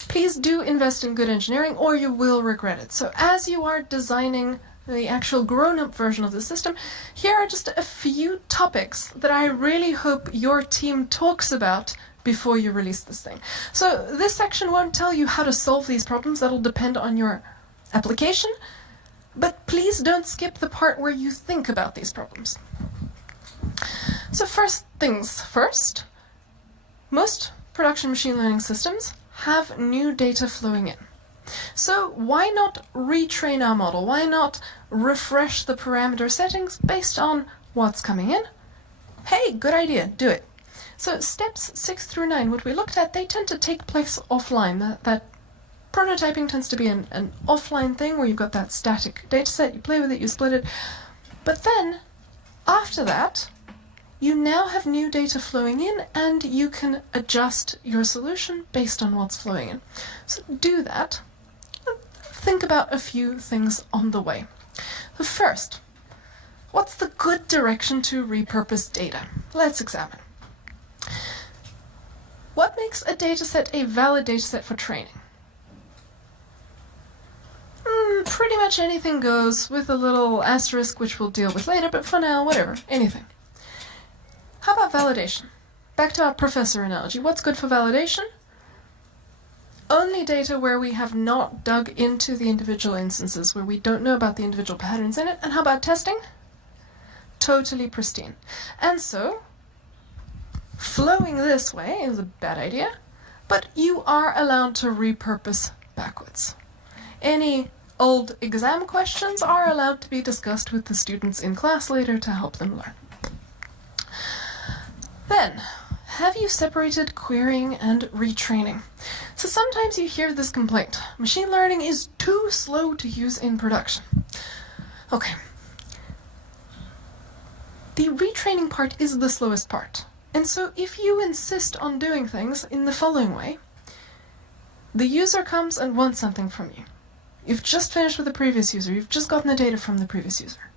Please do invest in good engineering or you will regret it. So as you are designing the actual grown-up version of the system, here are just a few topics that I really hope your team talks about before you release this thing. So this section won't tell you how to solve these problems. That'll depend on your application. But please don't skip the part where you think about these problems. So first things first, most production machine learning systems have new data flowing in. So why not retrain our model? Why not refresh the parameter settings based on what's coming in? Hey, good idea, do it. So steps 6 through 9, what we looked at, they tend to take place offline. That prototyping tends to be an offline thing where you've got that static data set, you play with it, you split it. But then, after that, you now have new data flowing in and you can adjust your solution based on what's flowing in. So do that. Think about a few things on the way. The first, what's the good direction to repurpose data? Let's examine. What makes a dataset a valid dataset for training? Pretty much anything goes, with a little asterisk which we'll deal with later, but for now, whatever, anything. How about validation? Back to our professor analogy. What's good for validation? Only data where we have not dug into the individual instances, where we don't know about the individual patterns in it. And how about testing? Totally pristine. And so, flowing this way is a bad idea, but you are allowed to repurpose backwards. Any old exam questions are allowed to be discussed with the students in class later to help them learn. Then, have you separated querying and retraining? So sometimes you hear this complaint. Machine learning is too slow to use in production. Okay. The retraining part is the slowest part. And so if you insist on doing things in the following way, the user comes and wants something from you. You've just finished with the previous user. You've just gotten the data from the previous user.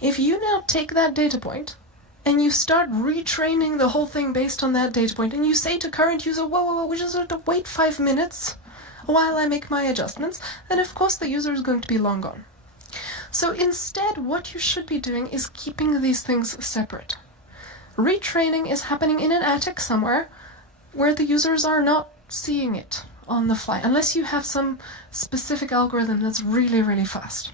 If you now take that data point and you start retraining the whole thing based on that data point, and you say to current user, whoa, we just have to wait 5 minutes while I make my adjustments, then of course the user is going to be long gone. So instead, what you should be doing is keeping these things separate. Retraining is happening in an attic somewhere where the users are not seeing it on the fly, unless you have some specific algorithm that's really, really fast.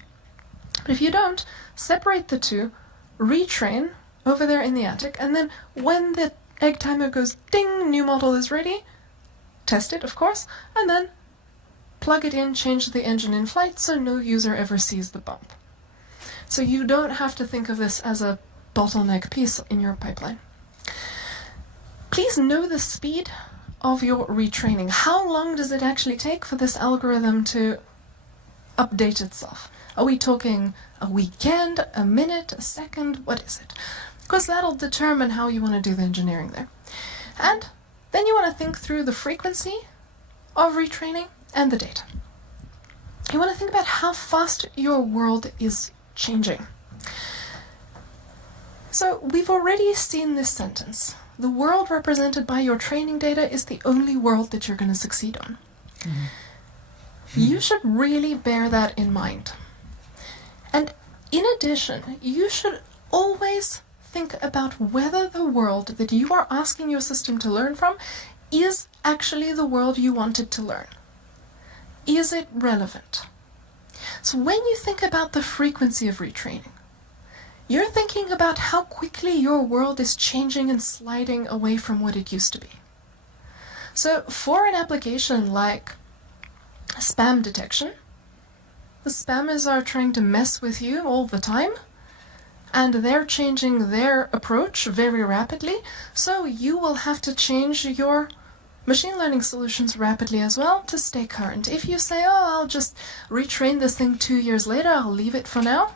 But if you don't, separate the two, retrain over there in the attic, and then when the egg timer goes ding, new model is ready, test it, of course, and then plug it in, change the engine in flight so no user ever sees the bump. So you don't have to think of this as a bottleneck piece in your pipeline. Please know the speed of your retraining? How long does it actually take for this algorithm to update itself? Are we talking a weekend, a minute, a second? What is it? Because that'll determine how you want to do the engineering there. And then you want to think through the frequency of retraining and the data. You want to think about how fast your world is changing. So we've already seen this sentence. The world represented by your training data is the only world that you're going to succeed on. Mm-hmm. You should really bear that in mind. And in addition, you should always think about whether the world that you are asking your system to learn from is actually the world you want it to learn. Is it relevant? So when you think about the frequency of retraining, you're thinking about how quickly your world is changing and sliding away from what it used to be. So for an application like spam detection, the spammers are trying to mess with you all the time, and they're changing their approach very rapidly, so you will have to change your machine learning solutions rapidly as well to stay current. If you say, oh, I'll just retrain this thing 2 years later, I'll leave it for now,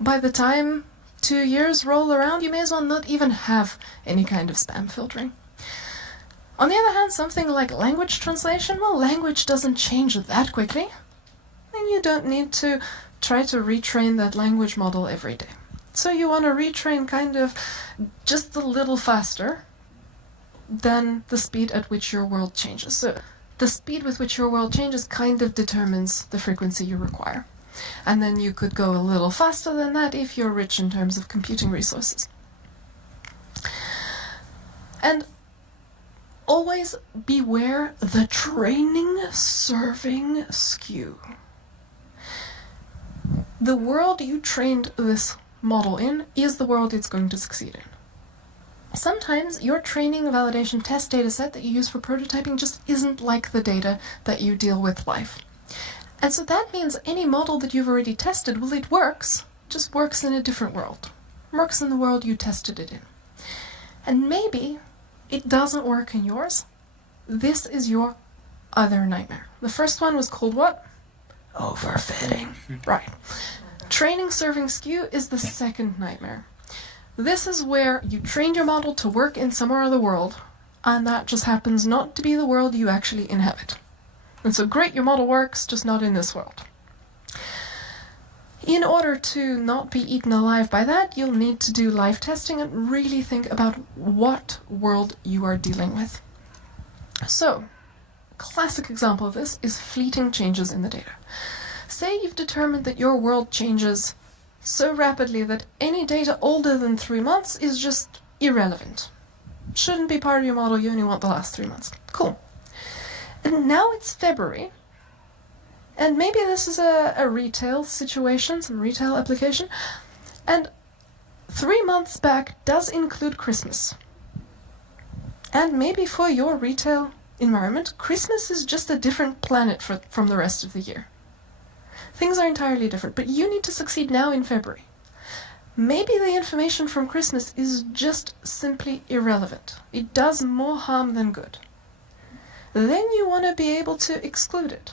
by the time 2 years roll around, you may as well not even have any kind of spam filtering. On the other hand, something like language translation, well, language doesn't change that quickly, and you don't need to try to retrain that language model every day. So you want to retrain kind of just a little faster than the speed at which your world changes. So the speed with which your world changes kind of determines the frequency you require. And then you could go a little faster than that if you're rich in terms of computing resources. And always beware the training serving skew. The world you trained this model in is the world it's going to succeed in. Sometimes your training validation test data set that you use for prototyping just isn't like the data that you deal with live. And so that means any model that you've already tested, well, it works, just works in a different world. Works in the world you tested it in. And maybe it doesn't work in yours. This is your other nightmare. The first one was called what? Overfitting. Right. Training serving skew is the second nightmare. This is where you trained your model to work in some other world, and that just happens not to be the world you actually inhabit. And so great, your model works, just not in this world. In order to not be eaten alive by that, you'll need to do live testing and really think about what world you are dealing with. So, a classic example of this is fleeting changes in the data. Say you've determined that your world changes so rapidly that any data older than 3 months is just irrelevant. Shouldn't be part of your model, you only want the last 3 months. Cool. And now it's February, and maybe this is a retail situation, some retail application, and 3 months back does include Christmas. And maybe for your retail environment, Christmas is just a different planet from the rest of the year. Things are entirely different, but you need to succeed now in February. Maybe the information from Christmas is just simply irrelevant. It does more harm than good. Then you want to be able to exclude it.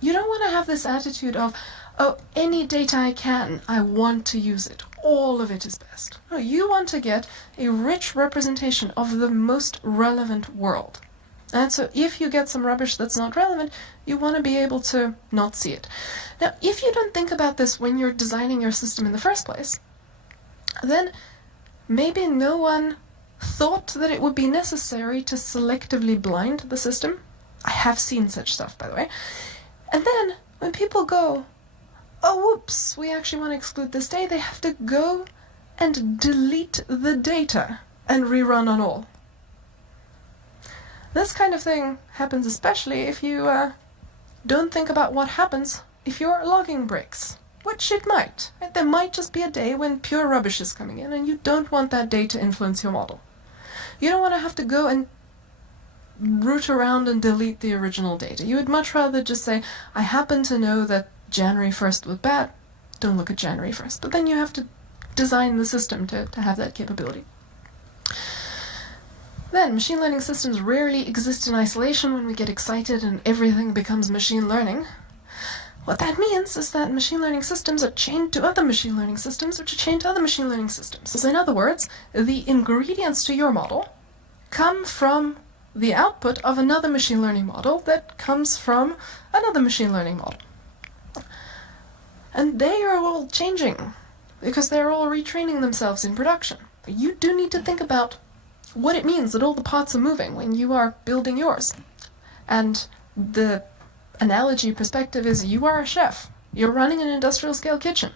You don't want to have this attitude of, oh, any data I can, I want to use it. All of it is best. No, you want to get a rich representation of the most relevant world. And so if you get some rubbish that's not relevant, you want to be able to not see it. Now, if you don't think about this when you're designing your system in the first place, then maybe no one thought that it would be necessary to selectively blind the system. I have seen such stuff, by the way. And then when people go, oh, whoops, we actually want to exclude this data, they have to go and delete the data and rerun on all. This kind of thing happens especially if you don't think about what happens if your logging breaks, which it might. There might just be a day when pure rubbish is coming in and you don't want that day to influence your model. You don't want to have to go and root around and delete the original data. You would much rather just say, I happen to know that January 1st was bad, don't look at January 1st. But then you have to design the system to have that capability. Then, machine learning systems rarely exist in isolation when we get excited and everything becomes machine learning. What that means is that machine learning systems are chained to other machine learning systems, which are chained to other machine learning systems. So in other words, the ingredients to your model come from the output of another machine learning model that comes from another machine learning model. And they are all changing because they're all retraining themselves in production. But you do need to think about what it means that all the parts are moving when you are building yours. And the analogy perspective is you are a chef. You're running an industrial scale kitchen.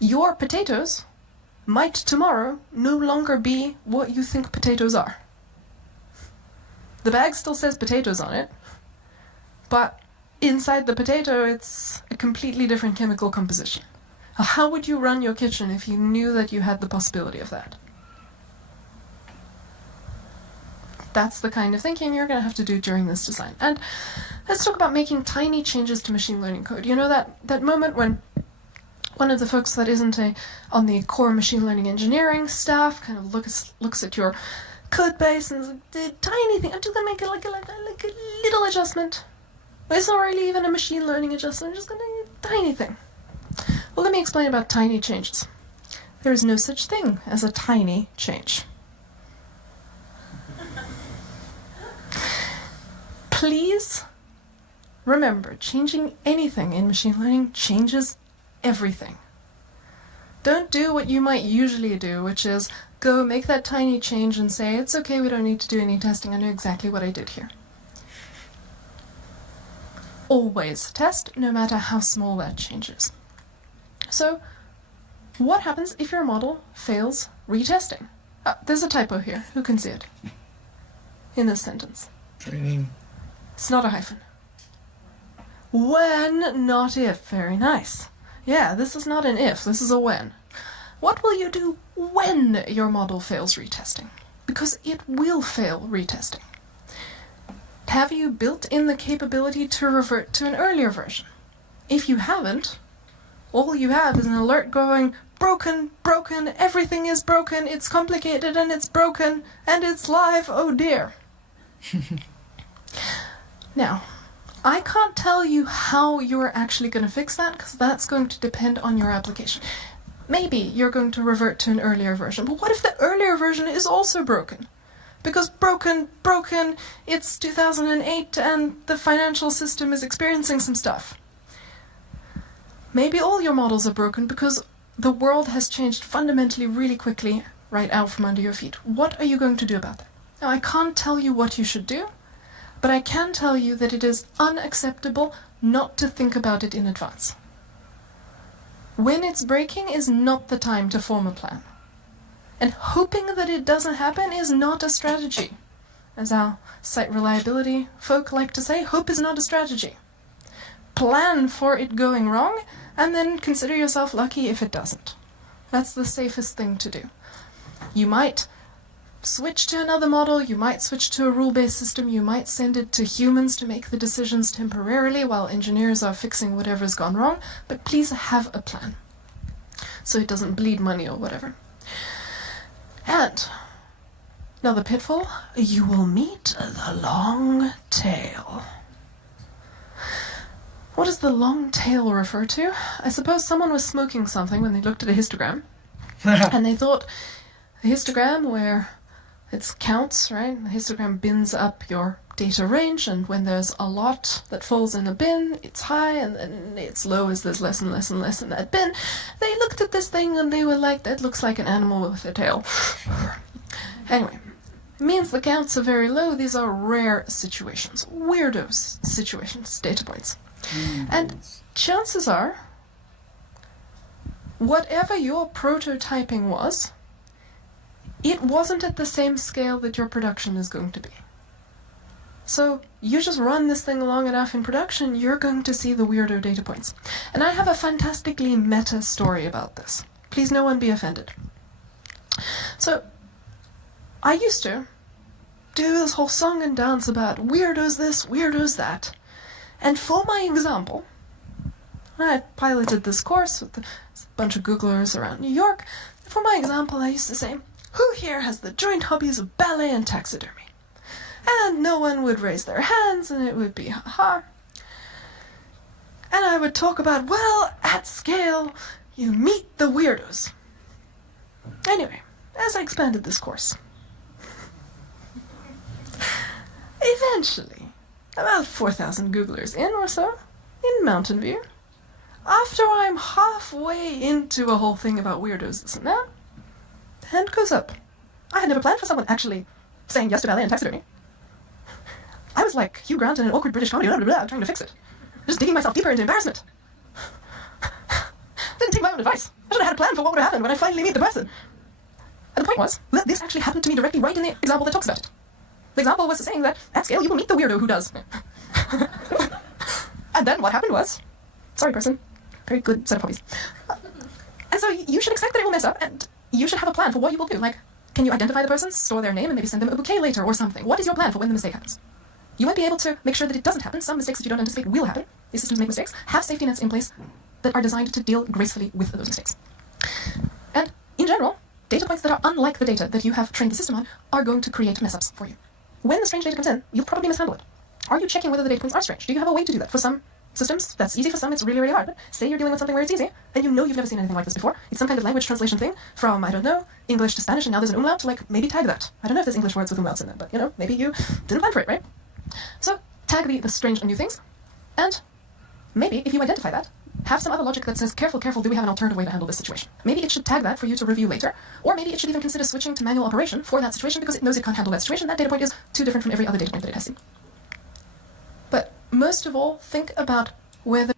Your potatoes might tomorrow no longer be what you think potatoes are. The bag still says potatoes on it, but inside the potato it's a completely different chemical composition. How would you run your kitchen if you knew that you had the possibility of that? That's the kind of thinking you're going to have to do during this design. And let's talk about making tiny changes to machine learning code. You know that moment when one of the folks that isn't on the core machine learning engineering staff kind of looks at your code base and is like, the tiny thing, I'm just going to make it like a little adjustment. It's not really even a machine learning adjustment, I'm just going to do a tiny thing. Well, let me explain about tiny changes. There is no such thing as a tiny change. Please remember, changing anything in machine learning changes everything. Don't do what you might usually do, which is go make that tiny change and say, it's okay, we don't need to do any testing, I know exactly what I did here. Always test, no matter how small that change is. So, what happens if your model fails retesting? There's a typo here. Who can see it? In this sentence. Training. It's not a hyphen. When, not if. Very nice. Yeah, this is not an if, this is a when. What will you do when your model fails retesting? Because it will fail retesting. Have you built in the capability to revert to an earlier version? If you haven't, all you have is an alert going, broken, broken, everything is broken, it's complicated and it's broken, and it's live, oh dear. Now, I can't tell you how you're actually going to fix that, because that's going to depend on your application. Maybe you're going to revert to an earlier version, but what if the earlier version is also broken? Because broken, it's 2008 and the financial system is experiencing some stuff. Maybe all your models are broken because the world has changed fundamentally really quickly right out from under your feet. What are you going to do about that? Now, I can't tell you what you should do, but I can tell you that it is unacceptable not to think about it in advance. When it's breaking is not the time to form a plan. And hoping that it doesn't happen is not a strategy. As our site reliability folk like to say, hope is not a strategy. Plan for it going wrong, and then consider yourself lucky if it doesn't. That's the safest thing to do. You might switch to another model, you might switch to a rule-based system, you might send it to humans to make the decisions temporarily while engineers are fixing whatever's gone wrong, but please have a plan, so it doesn't bleed money or whatever. And another pitfall, you will meet the long tail. What does the long tail refer to? I suppose someone was smoking something when they looked at a histogram, and they thought a histogram where it's counts, right? The histogram bins up your data range, and when there's a lot that falls in a bin, it's high, and then it's low as there's less and less and less in that bin. They looked at this thing and they were like, that looks like an animal with a tail. Anyway, it means the counts are very low. These are rare situations, weirdo situations, data points. And chances are, whatever your prototyping was, it wasn't at the same scale that your production is going to be. So you just run this thing long enough in production, you're going to see the weirdo data points. And I have a fantastically meta story about this. Please no one be offended. So I used to do this whole song and dance about weirdos this, weirdos that. And for my example, I piloted this course with a bunch of Googlers around New York. For my example, I used to say, who here has the joint hobbies of ballet and taxidermy? And no one would raise their hands, and it would be ha-ha. And I would talk about, well, at scale, you meet the weirdos. Anyway, as I expanded this course, eventually, about 4,000 Googlers in or so, in Mountain View, after I'm halfway into a whole thing about weirdos, this and that, hand goes up. I had never planned for someone actually saying yes to ballet and taxidermy. I was like Hugh Grant in an awkward British comedy, blah, blah, blah, trying to fix it. Just digging myself deeper into embarrassment. Didn't take my own advice. I should have had a plan for what would have happened when I finally meet the person. And the point was that this actually happened to me directly right in the example that talks about it. The example was saying that at scale you will meet the weirdo who does. And then what happened was, sorry person, very good set of hobbies. And so you should expect that it will mess up, and you should have a plan for what you will do. Like, can you identify the person, store their name, and maybe send them a bouquet later or something? What is your plan for when the mistake happens? You might be able to make sure that it doesn't happen. Some mistakes that you don't anticipate will happen. These systems make mistakes. Have safety nets in place that are designed to deal gracefully with those mistakes. And in general, data points that are unlike the data that you have trained the system on are going to create mess-ups for you. When the strange data comes in, you'll probably mishandle it. Are you checking whether the data points are strange? Do you have a way to do that? For some systems, that's easy. For some, it's really, really hard. But say you're dealing with something where it's easy, and you know you've never seen anything like this before. It's some kind of language translation thing from, I don't know, English to Spanish, and now there's an umlaut. Like, maybe tag that. I don't know if there's English words with umlauts in them, but, you know, maybe you didn't plan for it, right? So, tag the strange and new things, and maybe, if you identify that, have some other logic that says, careful, careful, do we have an alternative way to handle this situation? Maybe it should tag that for you to review later, or maybe it should even consider switching to manual operation for that situation because it knows it can't handle that situation. That data point is too different from every other data point that it has seen. But most of all, think about whether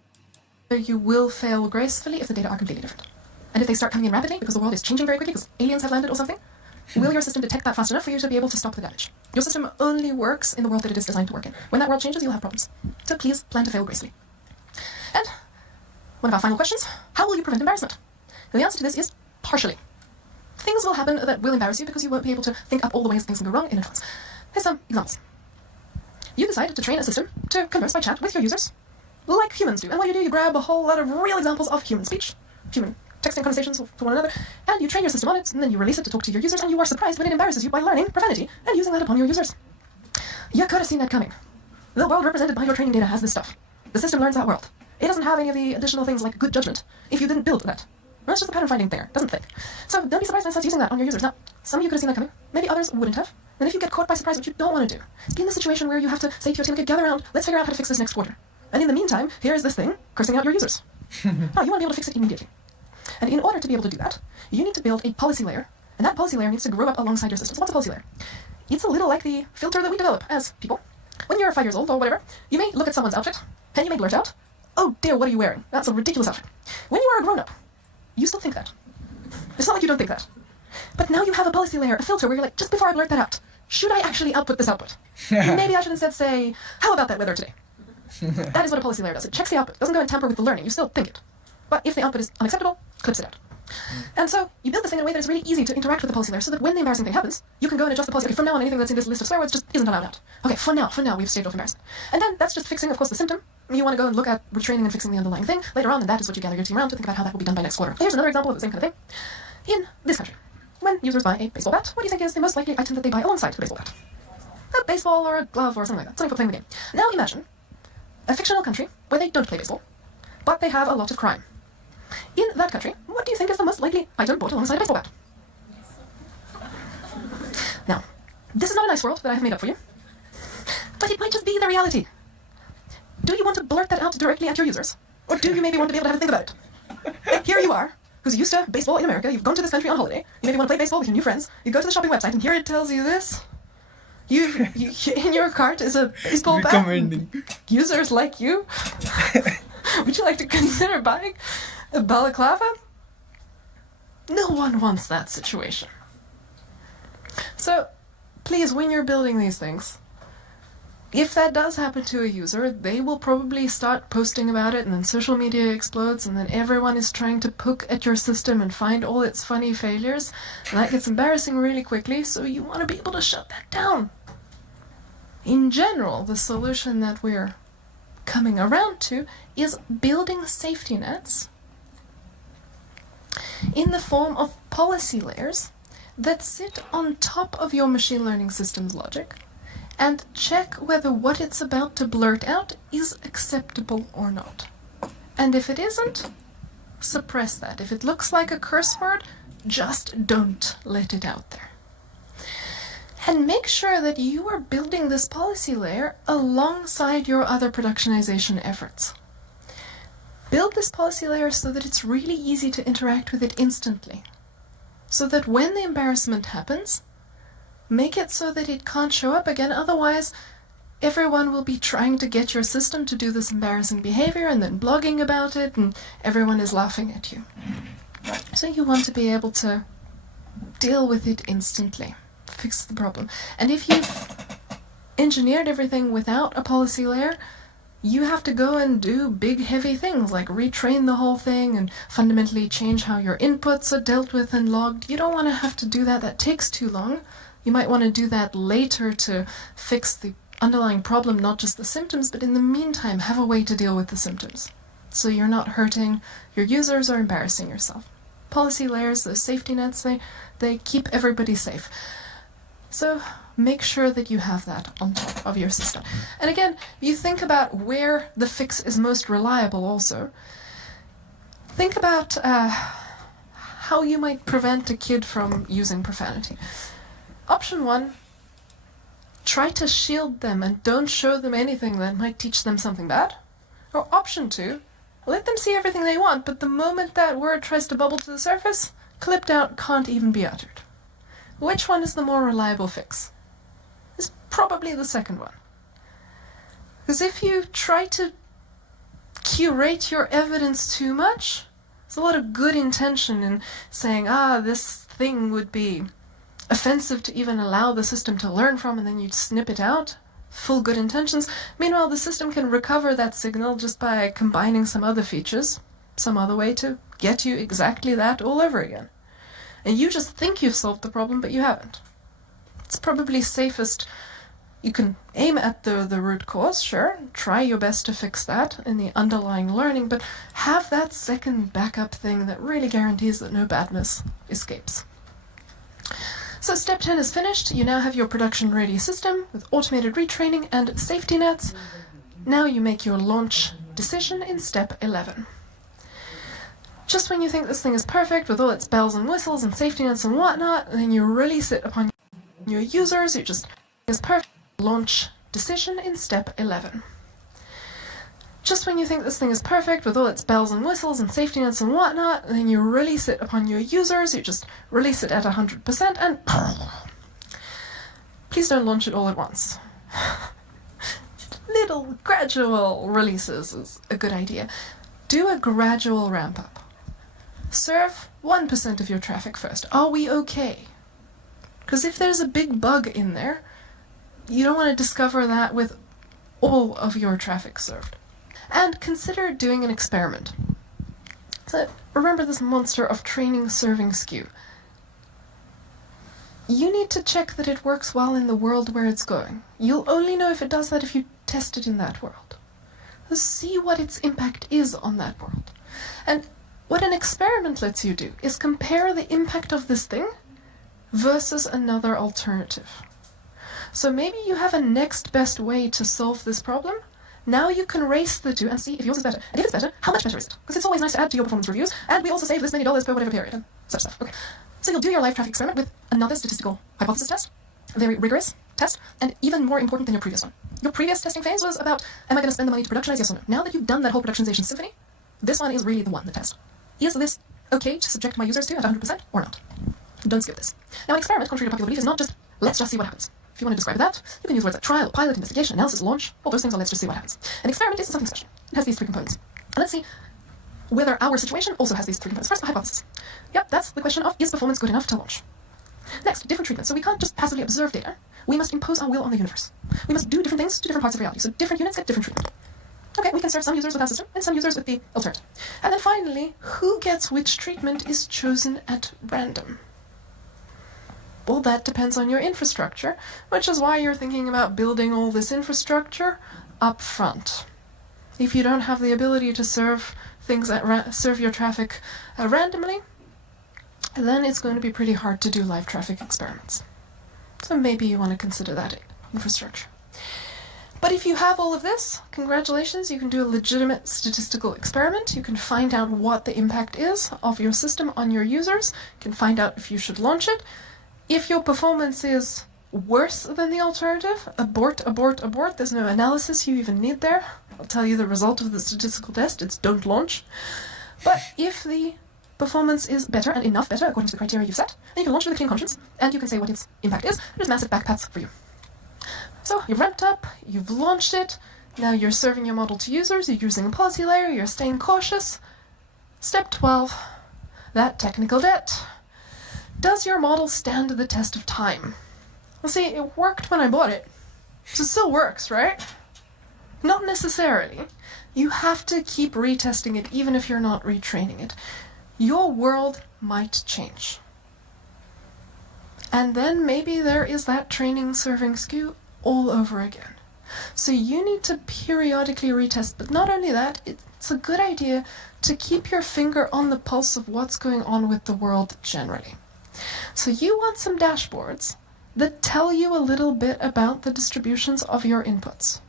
you will fail gracefully if the data are completely different. And if they start coming in rapidly because the world is changing very quickly because aliens have landed or something, will your system detect that fast enough for you to be able to stop the damage? Your system only works in the world that it is designed to work in. When that world changes, you'll have problems. So please plan to fail gracefully. And one of our final questions, how will you prevent embarrassment? And the answer to this is partially. Things will happen that will embarrass you because you won't be able to think up all the ways things can go wrong in advance. Here's some examples. You decide to train a system to converse by chat with your users like humans do. And what you do, you grab a whole lot of real examples of human speech, human texting conversations to one another, and you train your system on it, and then you release it to talk to your users, and you are surprised when it embarrasses you by learning profanity and using that upon your users. You could have seen that coming. The world represented by your training data has this stuff. The system learns that world. It doesn't have any of the additional things like good judgment if you didn't build that. That's just a pattern finding thing. It doesn't think. So don't be surprised when it starts using that on your users. Now, some of you could have seen that coming. Maybe others wouldn't have. And if you get caught by surprise, what you don't want to do is be in the situation where you have to say to your team, okay, gather around, let's figure out how to fix this next quarter. And in the meantime, here is this thing cursing out your users. No, you want to be able to fix it immediately. And in order to be able to do that, you need to build a policy layer. And that policy layer needs to grow up alongside your system. So what's a policy layer? It's a little like the filter that we develop as people. When you're 5 years old or whatever, you may look at someone's outfit and you may blurt out, oh dear, what are you wearing? That's a ridiculous outfit. When you are a grown-up, you still think that. It's not like you don't think that. But now you have a policy layer, a filter, where you're like, just before I blurt that out, should I actually output this output? Maybe I should instead say, how about that weather today? That is what a policy layer does. It checks the output. It doesn't go and tamper with the learning. You still think it. But if the output is unacceptable, clips it out. And so you build this thing in a way that is really easy to interact with the policy layer so that when the embarrassing thing happens, you can go and adjust the policy. Okay, from now on, anything that's in this list of swear words just isn't allowed out. Okay, for now, we've staved off embarrassment. And then that's just fixing, of course, the symptom. You want to go and look at retraining and fixing the underlying thing later on, and that is what you gather your team around to think about how that will be done by next quarter. Here's another example of the same kind of thing. In this country, when users buy a baseball bat, what do you think is the most likely item that they buy alongside the baseball bat? A baseball or a glove or something like that. Something for playing the game. Now imagine a fictional country where they don't play baseball, but they have a lot of crime. In that country, what do you think is the most likely item bought alongside a baseball bat? Now, this is not a nice world that I have made up for you, but it might just be the reality. Do you want to blurt that out directly at your users? Or do you maybe want to be able to have a think about it? Here you are, who's used to baseball in America, you've gone to this country on holiday, you maybe want to play baseball with your new friends, you go to the shopping website and here it tells you this. You in your cart is a baseball bat. Recommending. Users like you, would you like to consider buying a balaclava? No one wants that situation. So, please, when you're building these things, if that does happen to a user, they will probably start posting about it, and then social media explodes, and then everyone is trying to poke at your system and find all its funny failures, and that gets embarrassing really quickly, so you want to be able to shut that down. In general, the solution that we're coming around to is building safety nets in the form of policy layers that sit on top of your machine learning system's logic and check whether what it's about to blurt out is acceptable or not. And if it isn't, suppress that. If it looks like a curse word, just don't let it out there. And make sure that you are building this policy layer alongside your other productionization efforts. Build this policy layer so that it's really easy to interact with it instantly. So that when the embarrassment happens, make it so that it can't show up again. Otherwise, everyone will be trying to get your system to do this embarrassing behavior and then blogging about it, and everyone is laughing at you. So you want to be able to deal with it instantly, fix the problem. And if you've engineered everything without a policy layer, you have to go and do big heavy things like retrain the whole thing and fundamentally change how your inputs are dealt with and logged. You don't want to have to do that. That takes too long. You might want to do that later to fix the underlying problem, not just the symptoms, but in the meantime have a way to deal with the symptoms so you're not hurting your users or embarrassing yourself. Policy layers, those safety nets, they keep everybody safe. So make sure that you have that on top of your system. And again, you think about where the fix is most reliable also. Think about how you might prevent a kid from using profanity. Option 1, try to shield them and don't show them anything that might teach them something bad. Or option 2, let them see everything they want, but the moment that word tries to bubble to the surface, clipped out, can't even be uttered. Which one is the more reliable fix? It's probably the second one. Because if you try to curate your evidence too much, there's a lot of good intention in saying, this thing would be offensive to even allow the system to learn from, and then you snip it out. Full good intentions. Meanwhile, the system can recover that signal just by combining some other features, some other way to get you exactly that all over again. And you just think you've solved the problem, but you haven't. It's probably safest. You can aim at the root cause, sure, try your best to fix that in the underlying learning, but have that second backup thing that really guarantees that no badness escapes. So step 10 is finished. You now have your production-ready system with automated retraining and safety nets. Now you make your launch decision in step 11. Just when you think this thing is perfect with all its bells and whistles and safety nets and whatnot, and then you release it upon your users, it just is perfect. Launch decision in step 11. Just when you think this thing is perfect with all its bells and whistles and safety nets and whatnot, and then you release it upon your users, you just release it at 100% and please don't launch it all at once. Little gradual releases is a good idea. Do a gradual ramp up. Serve 1% of your traffic first. Are we okay? Because if there's a big bug in there, you don't want to discover that with all of your traffic served. And consider doing an experiment. So remember this monster of training serving skew. You need to check that it works well in the world where it's going. You'll only know if it does that if you test it in that world. So see what its impact is on that world. And what an experiment lets you do is compare the impact of this thing versus another alternative. So maybe you have a next best way to solve this problem. Now you can race the two and see if yours is better. And if it's better, how much better is it? Because it's always nice to add to your performance reviews, and we also save this many dollars per whatever period, and such stuff. Okay. So you'll do your live traffic experiment with another statistical hypothesis test, a very rigorous test, and even more important than your previous one. Your previous testing phase was about, am I going to spend the money to productionize, yes or no? Now that you've done that whole productionization symphony, this one is really the one, the test. Is this okay to subject my users to at 100% or not? Don't skip this. Now an experiment, contrary to popular belief, is not just, let's just see what happens. If you want to describe that, you can use words like trial, pilot, investigation, analysis, launch, all those things, or let's just see what happens. An experiment is something special. It has these three components. And let's see whether our situation also has these three components. First, a hypothesis. Yep, that's the question of, is performance good enough to launch? Next, different treatment. So we can't just passively observe data. We must impose our will on the universe. We must do different things to different parts of reality. So different units get different treatment. Okay, we can serve some users with that system and some users with the alternative. And then finally, who gets which treatment is chosen at random. Well, that depends on your infrastructure, which is why you're thinking about building all this infrastructure up front. If you don't have the ability to serve things serve your traffic randomly, then it's going to be pretty hard to do live traffic experiments. So maybe you want to consider that infrastructure. But if you have all of this, congratulations, you can do a legitimate statistical experiment. You can find out what the impact is of your system on your users. You can find out if you should launch it. If your performance is worse than the alternative, abort, abort, abort. There's no analysis you even need there. I'll tell you the result of the statistical test. It's don't launch. But if the performance is better and enough better according to the criteria you've set, then you can launch with a clean conscience and you can say what its impact is. There's massive backpats for you. So you've ramped up, you've launched it, now you're serving your model to users, you're using a policy layer, you're staying cautious. Step 12, that technical debt. Does your model stand the test of time? Well, see, it worked when I bought it, so it still works, right? Not necessarily. You have to keep retesting it even if you're not retraining it. Your world might change. And then maybe there is that training serving skew all over again. So you need to periodically retest, but not only that, it's a good idea to keep your finger on the pulse of what's going on with the world generally. So you want some dashboards that tell you a little bit about the distributions of your inputs.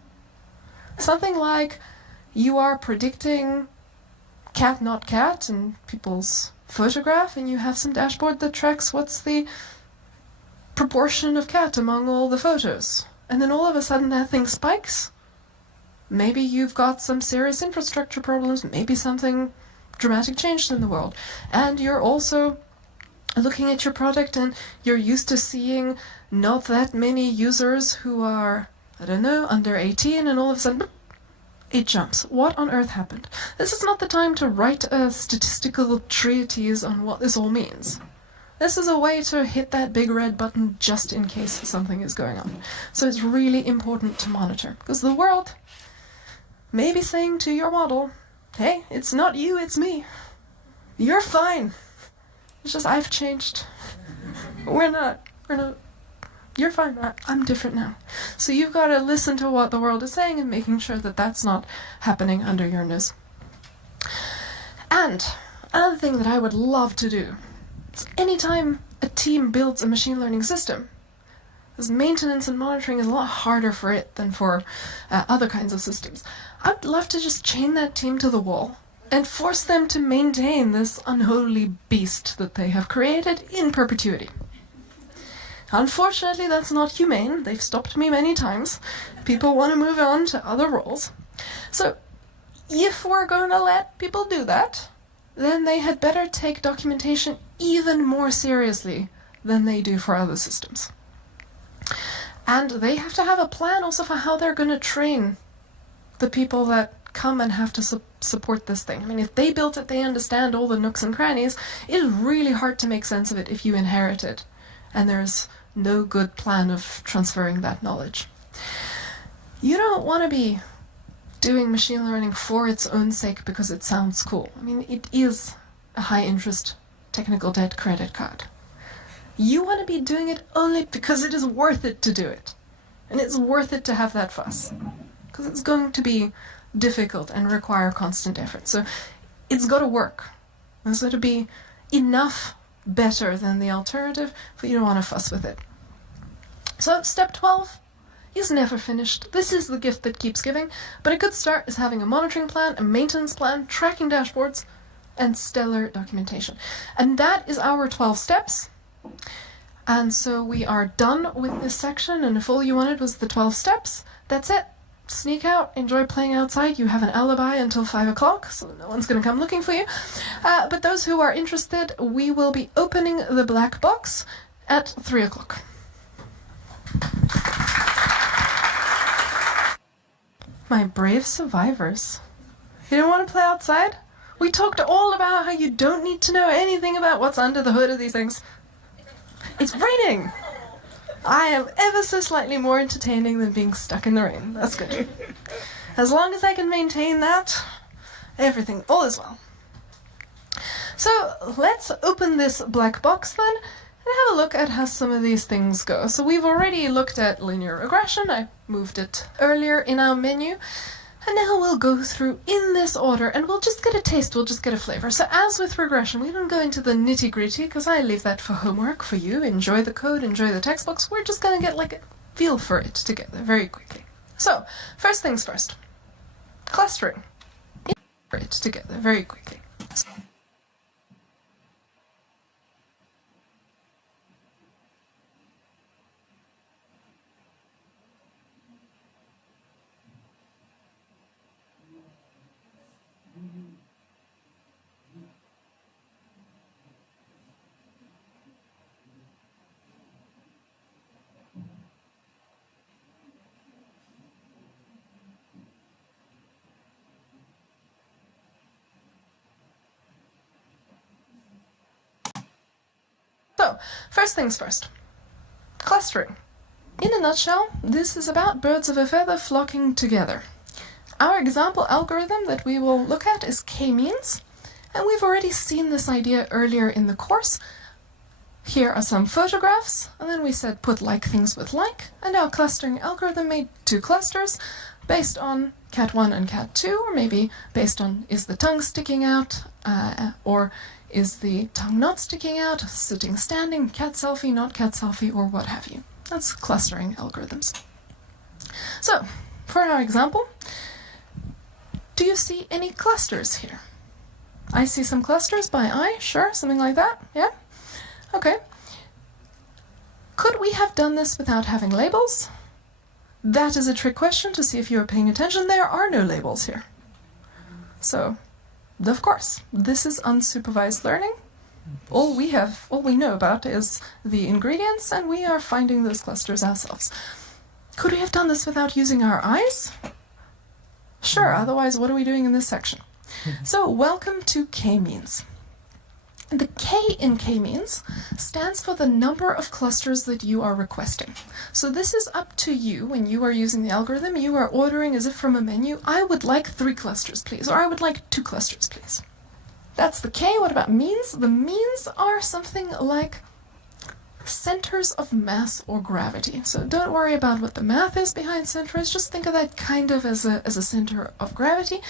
Something like you are predicting cat not cat in people's photograph, and you have some dashboard that tracks what's the proportion of cat among all the photos. And then all of a sudden that thing spikes. Maybe you've got some serious infrastructure problems, maybe something dramatic changed in the world. And you're also looking at your product and you're used to seeing not that many users who are, I don't know, under 18, and all of a sudden it jumps. What on earth happened? This is not the time to write a statistical treatise on what this all means. This is a way to hit that big red button just in case something is going on. So it's really important to monitor, because the world may be saying to your model, hey, it's not you, it's me. You're fine. It's just I've changed. We're not. You're fine. I'm different now. So you've got to listen to what the world is saying and making sure that that's not happening under your nose. And another thing that I would love to do, anytime a team builds a machine learning system, because maintenance and monitoring is a lot harder for it than for other kinds of systems, I'd love to just chain that team to the wall and force them to maintain this unholy beast that they have created in perpetuity. Unfortunately, that's not humane. They've stopped me many times. People want to move on to other roles. So if we're going to let people do that, then they had better take documentation even more seriously than they do for other systems. And they have to have a plan also for how they're going to train the people that come and have to support this thing. I mean, if they built it, they understand all the nooks and crannies. It is really hard to make sense of it if you inherit it, and there's no good plan of transferring that knowledge. You don't want to be doing machine learning for its own sake because it sounds cool. I mean, it is a high-interest technical debt credit card. You want to be doing it only because it is worth it to do it. And it's worth it to have that fuss. Because it's going to be difficult and require constant effort. So it's got to work. It's got to be enough better than the alternative, but you don't want to fuss with it. So step 12 is never finished. This is the gift that keeps giving, but a good start is having a monitoring plan, a maintenance plan, tracking dashboards, and stellar documentation. And that is our 12 steps. And so we are done with this section, and if all you wanted was the 12 steps, that's it. Sneak out, enjoy playing outside. You have an alibi until 5 o'clock, so no one's going to come looking for you. But those who are interested, we will be opening the black box at 3 o'clock. My brave survivors. You don't want to play outside? We talked all about how you don't need to know anything about what's under the hood of these things. It's raining! I am ever so slightly more entertaining than being stuck in the rain. That's good. As long as I can maintain that, everything, all is well. So let's open this black box then and have a look at how some of these things go. So we've already looked at linear regression. I moved it earlier in our menu. And now we'll go through in this order and we'll just get a taste, we'll just get a flavor. So as with regression, we don't go into the nitty-gritty because I leave that for homework for you. Enjoy the code, enjoy the textbooks. We're just going to get like a feel for it together very quickly. So, first things first. Clustering. For it together very quickly. So, first things first. Clustering. In a nutshell, this is about birds of a feather flocking together. Our example algorithm that we will look at is k-means, and we've already seen this idea earlier in the course. Here are some photographs, and then we said put like things with like, and our clustering algorithm made two clusters based on cat 1 and cat 2, or maybe based on is the tongue sticking out, or is the tongue not sticking out, sitting, standing, cat selfie, not cat selfie, or what have you. That's clustering algorithms. So, for our example, do you see any clusters here? I see some clusters by eye, sure, something like that, yeah? Okay. Could we have done this without having labels? That is a trick question to see if you are paying attention. There are no labels here. So, of course, this is unsupervised learning. All we know about is the ingredients, and we are finding those clusters ourselves. Could we have done this without using our eyes? Sure, otherwise what are we doing in this section? So, welcome to k-means. The K in k-means stands for the number of clusters that you are requesting. So this is up to you. When you are using the algorithm, you are ordering as if from a menu, I would like 3 clusters, please, or I would like 2 clusters, please. That's the K. What about means? The means are something like centers of mass or gravity. So don't worry about what the math is behind centers, just think of that kind of as a center of gravity.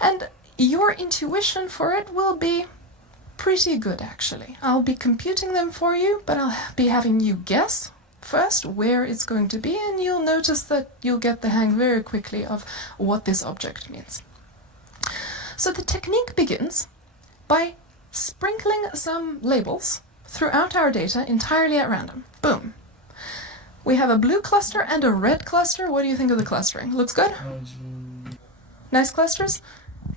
And your intuition for it will be pretty good, actually. I'll be computing them for you, but I'll be having you guess first where it's going to be, and you'll notice that you'll get the hang very quickly of what this object means. So the technique begins by sprinkling some labels throughout our data entirely at random. Boom. We have a blue cluster and a red cluster. What do you think of the clustering? Looks good? Nice clusters?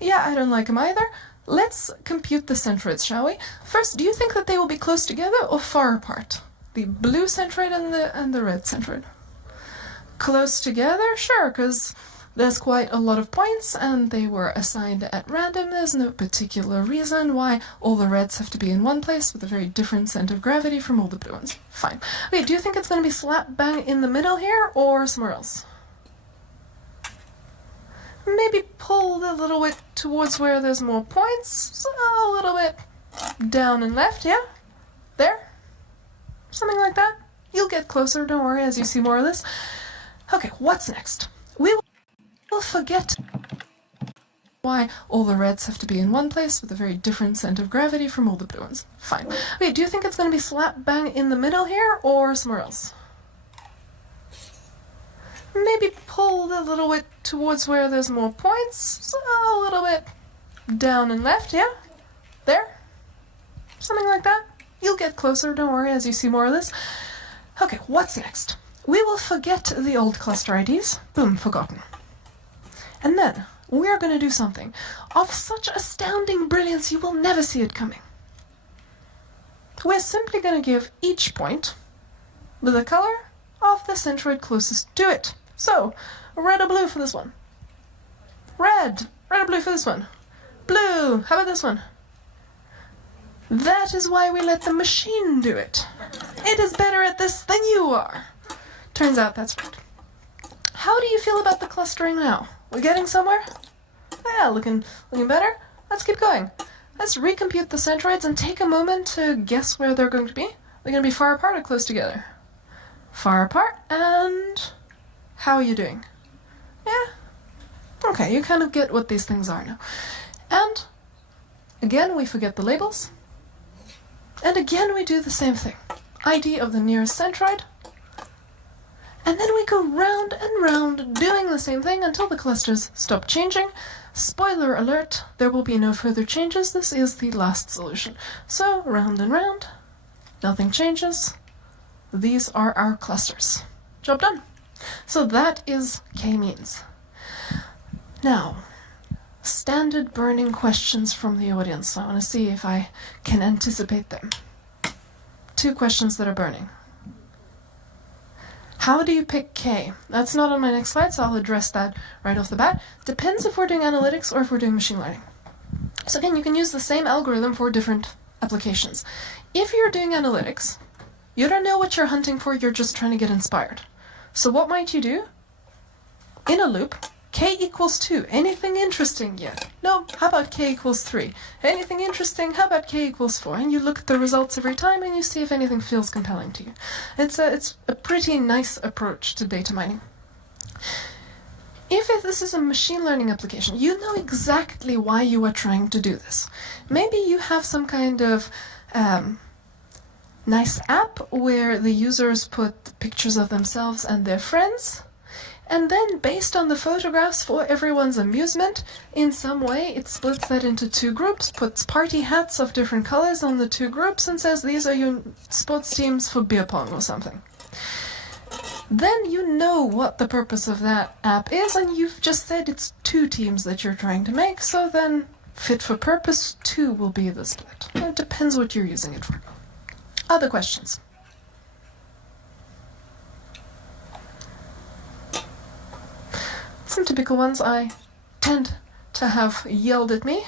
Yeah, I don't like them either. Let's compute the centroids, shall we? First, do you think that they will be close together or far apart? The blue centroid and the red centroid. Close together? Sure, because there's quite a lot of points and they were assigned at random. There's no particular reason why all the reds have to be in one place with a very different center of gravity from all the blue ones. Fine. Wait, do you think it's going to be slap bang in the middle here or somewhere else? Maybe pull a little bit towards where there's more points. So a little bit down and left, yeah? There? Something like that. You'll get closer, don't worry, as you see more of this. Okay, what's next? We will forget why all the reds have to be in one place with a very different center of gravity from all the blue ones. Fine. Wait, do you think it's going to be slap bang in the middle here or somewhere else? Maybe pull a little bit towards where there's more points. So a little bit down and left, yeah? There? Something like that. You'll get closer, don't worry, as you see more of this. Okay, what's next? We will forget the old cluster IDs. Boom, forgotten. And then we're going to do something of such astounding brilliance you will never see it coming. We're simply going to give each point the color of the centroid closest to it. So, red or blue for this one? Red! Red or blue for this one? Blue! How about this one? That is why we let the machine do it. It is better at this than you are. Turns out that's right. How do you feel about the clustering now? We're getting somewhere? Yeah, looking better. Let's keep going. Let's recompute the centroids and take a moment to guess where they're going to be. They're going to be far apart or close together? Far apart, and how are you doing? Yeah, Okay, you kind of get what these things are now. And again, we forget the labels. And again, we do the same thing. ID of the nearest centroid. And then we go round and round doing the same thing until the clusters stop changing. Spoiler alert, there will be no further changes. This is the last solution. So round and round, nothing changes. These are our clusters. Job done. So that is k-means. Now, standard burning questions from the audience. I want to see if I can anticipate them. 2 questions that are burning. How do you pick K? That's not on my next slide, so I'll address that right off the bat. Depends if we're doing analytics or if we're doing machine learning. So again, you can use the same algorithm for different applications. If you're doing analytics, you don't know what you're hunting for, you're just trying to get inspired. So what might you do? In a loop, K equals 2. Anything interesting yet? No, how about K equals 3? Anything interesting? How about K equals 4? And you look at the results every time and you see if anything feels compelling to you. It's a pretty nice approach to data mining. If this is a machine learning application, you know exactly why you are trying to do this. Maybe you have some kind of nice app where the users put pictures of themselves and their friends. And then, based on the photographs for everyone's amusement, in some way it splits that into 2 groups, puts party hats of different colors on the 2 groups, and says these are your sports teams for beer pong or something. Then you know what the purpose of that app is, and you've just said it's 2 teams that you're trying to make, so then fit for purpose, 2 will be the split. It depends what you're using it for. Other questions? Some typical ones I tend to have yelled at me.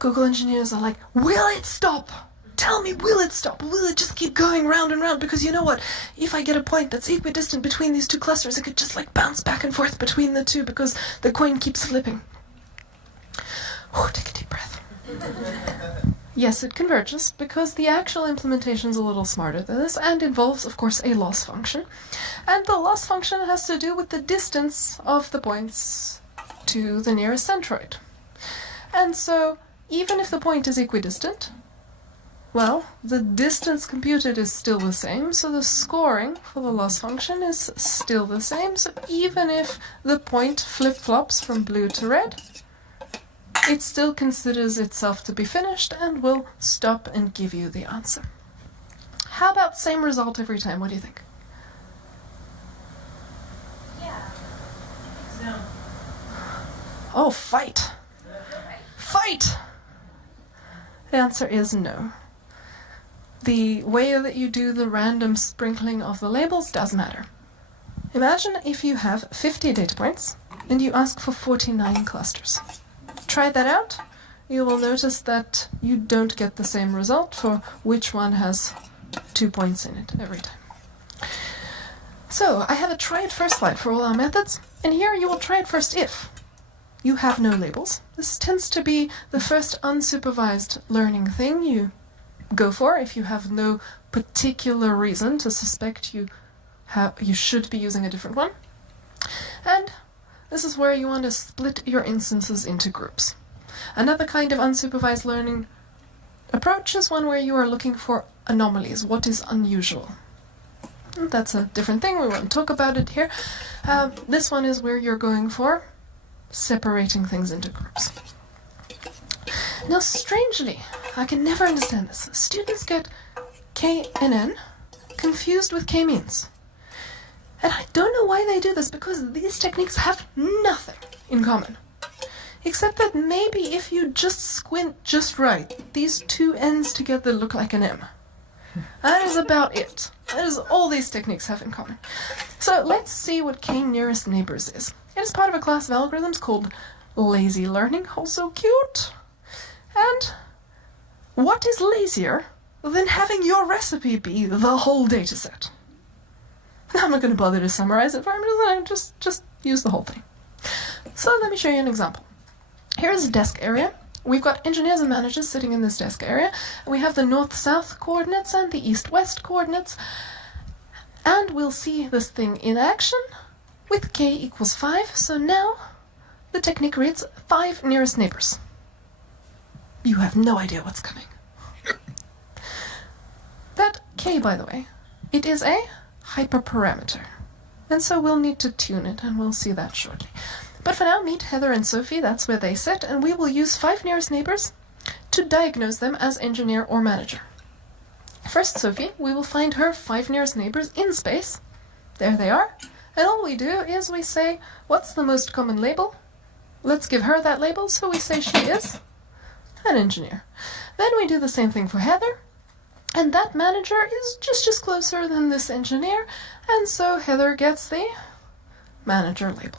Google engineers are like, will it stop? Tell me, will it stop? Will it just keep going round and round? Because you know what? If I get a point that's equidistant between these 2 clusters, it could just like bounce back and forth between the 2 because the coin keeps flipping. Take a deep breath. Yes, it converges because the actual implementation is a little smarter than this and involves, of course, a loss function. And the loss function has to do with the distance of the points to the nearest centroid. And so, even if the point is equidistant, well, the distance computed is still the same, so the scoring for the loss function is still the same. So even if the point flip-flops from blue to red, it still considers itself to be finished and will stop and give you the answer. How about same result every time? What do you think? Yeah. No. Oh, fight! Fight! The answer is no. The way that you do the random sprinkling of the labels does matter. Imagine if you have 50 data points and you ask for 49 clusters. Try that out. You will notice that you don't get the same result for which one has 2 points in it every time. So I have a try it first slide for all our methods, and here you will try it first if you have no labels. This tends to be the first unsupervised learning thing you go for if you have no particular reason to suspect you should be using a different one. And this is where you want to split your instances into groups. Another kind of unsupervised learning approach is one where you are looking for anomalies, what is unusual. That's a different thing, we won't talk about it here. This one is where you're going for separating things into groups. Now, strangely, I can never understand this. Students get K and N confused with K-means. And I don't know why they do this, because these techniques have nothing in common. Except that maybe if you just squint just right, these 2 ends together look like an M. That is about it. That is all these techniques have in common. So let's see what K nearest neighbors is. It is part of a class of algorithms called lazy learning, also cute. And what is lazier than having your recipe be the whole dataset? I'm not going to bother to summarize it for you, just use the whole thing. So let me show you an example. Here's a desk area. We've got engineers and managers sitting in this desk area. We have the north-south coordinates and the east-west coordinates. And we'll see this thing in action with k equals 5. So now the technique reads 5 nearest neighbors. You have no idea what's coming. That k, by the way, it is a hyperparameter. And so we'll need to tune it, and we'll see that shortly. But for now, meet Heather and Sophie, that's where they sit, and we will use 5 nearest neighbors to diagnose them as engineer or manager. First, Sophie, we will find her 5 nearest neighbors in space. There they are. And all we do is we say, what's the most common label? Let's give her that label, so we say she is an engineer. Then we do the same thing for Heather. And that manager is just closer than this engineer, and so Heather gets the manager label.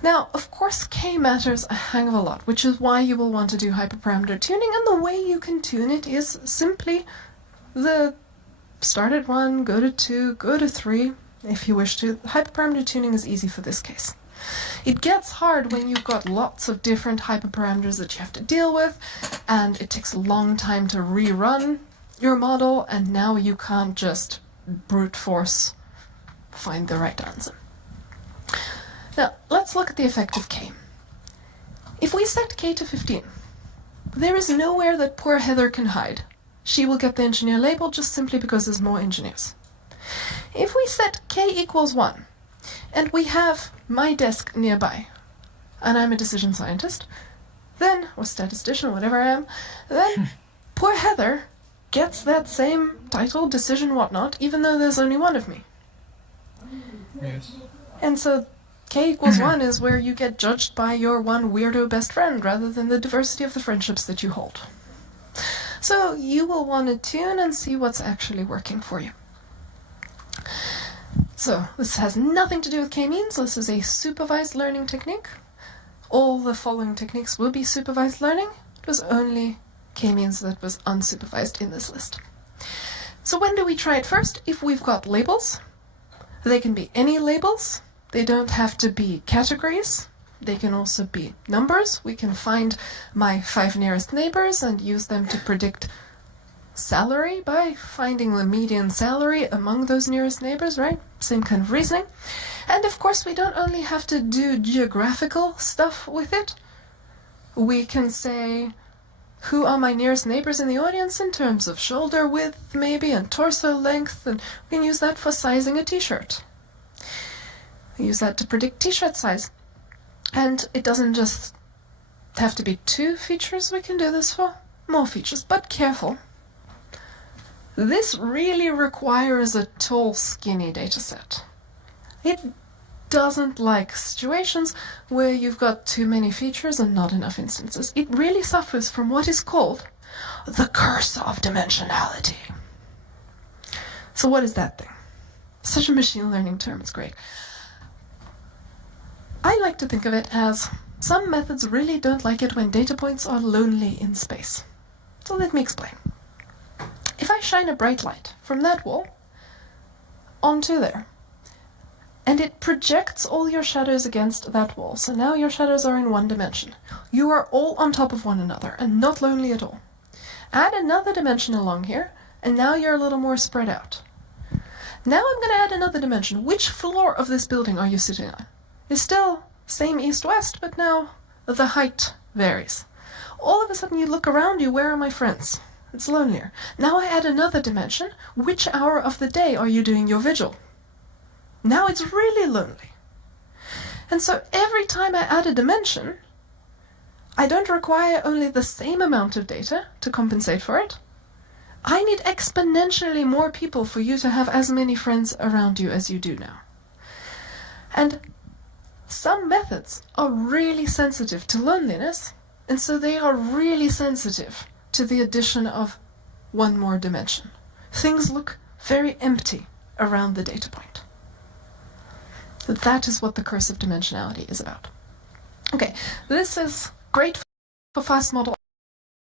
Now, of course, K matters a hang of a lot, which is why you will want to do hyperparameter tuning, and the way you can tune it is simply the start at 1, go to 2, go to 3, if you wish to. Hyperparameter tuning is easy for this case. It gets hard when you've got lots of different hyperparameters that you have to deal with, and it takes a long time to rerun your model, and now you can't just brute force find the right answer. Now, let's look at the effect of K. If we set K to 15, there is nowhere that poor Heather can hide. She will get the engineer label just simply because there's more engineers. If we set K equals 1, and we have my desk nearby, and I'm a decision scientist, then, or statistician, whatever I am, then poor Heather gets that same title, decision, whatnot, even though there's only one of me. Yes. And so K equals 1 is where you get judged by your one weirdo best friend rather than the diversity of the friendships that you hold. So you will want to tune and see what's actually working for you. So this has nothing to do with K-means. This is a supervised learning technique. All the following techniques will be supervised learning. It was only K-means that was unsupervised in this list. So when do we try it first? If we've got labels. They can be any labels. They don't have to be categories. They can also be numbers. We can find my 5 nearest neighbors and use them to predict salary by finding the median salary among those nearest neighbors, right? Same kind of reasoning. And of course, we don't only have to do geographical stuff with it. We can say, who are my nearest neighbors in the audience in terms of shoulder width, maybe, and torso length, and we can use that for sizing a t-shirt. We use that to predict t-shirt size. And it doesn't just have to be 2 features, we can do this for more features, but careful. This really requires a tall, skinny dataset. It doesn't like situations where you've got too many features and not enough instances. It really suffers from what is called the curse of dimensionality. So what is that thing? Such a machine learning term, it's great. I like to think of it as some methods really don't like it when data points are lonely in space. So let me explain. If I shine a bright light from that wall onto there, and it projects all your shadows against that wall, so now your shadows are in one dimension. You are all on top of one another and not lonely at all. Add another dimension along here, and now you're a little more spread out. Now I'm going to add another dimension. Which floor of this building are you sitting on? It's still same east-west, but now the height varies. All of a sudden you look around you, where are my friends? It's lonelier. Now I add another dimension. Which hour of the day are you doing your vigil? Now it's really lonely. And so every time I add a dimension, I don't require only the same amount of data to compensate for it. I need exponentially more people for you to have as many friends around you as you do now. And some methods are really sensitive to loneliness, and so they are really sensitive to the addition of one more dimension. Things look very empty around the data point. That is what the curse of dimensionality is about. Okay, this is great for fast model.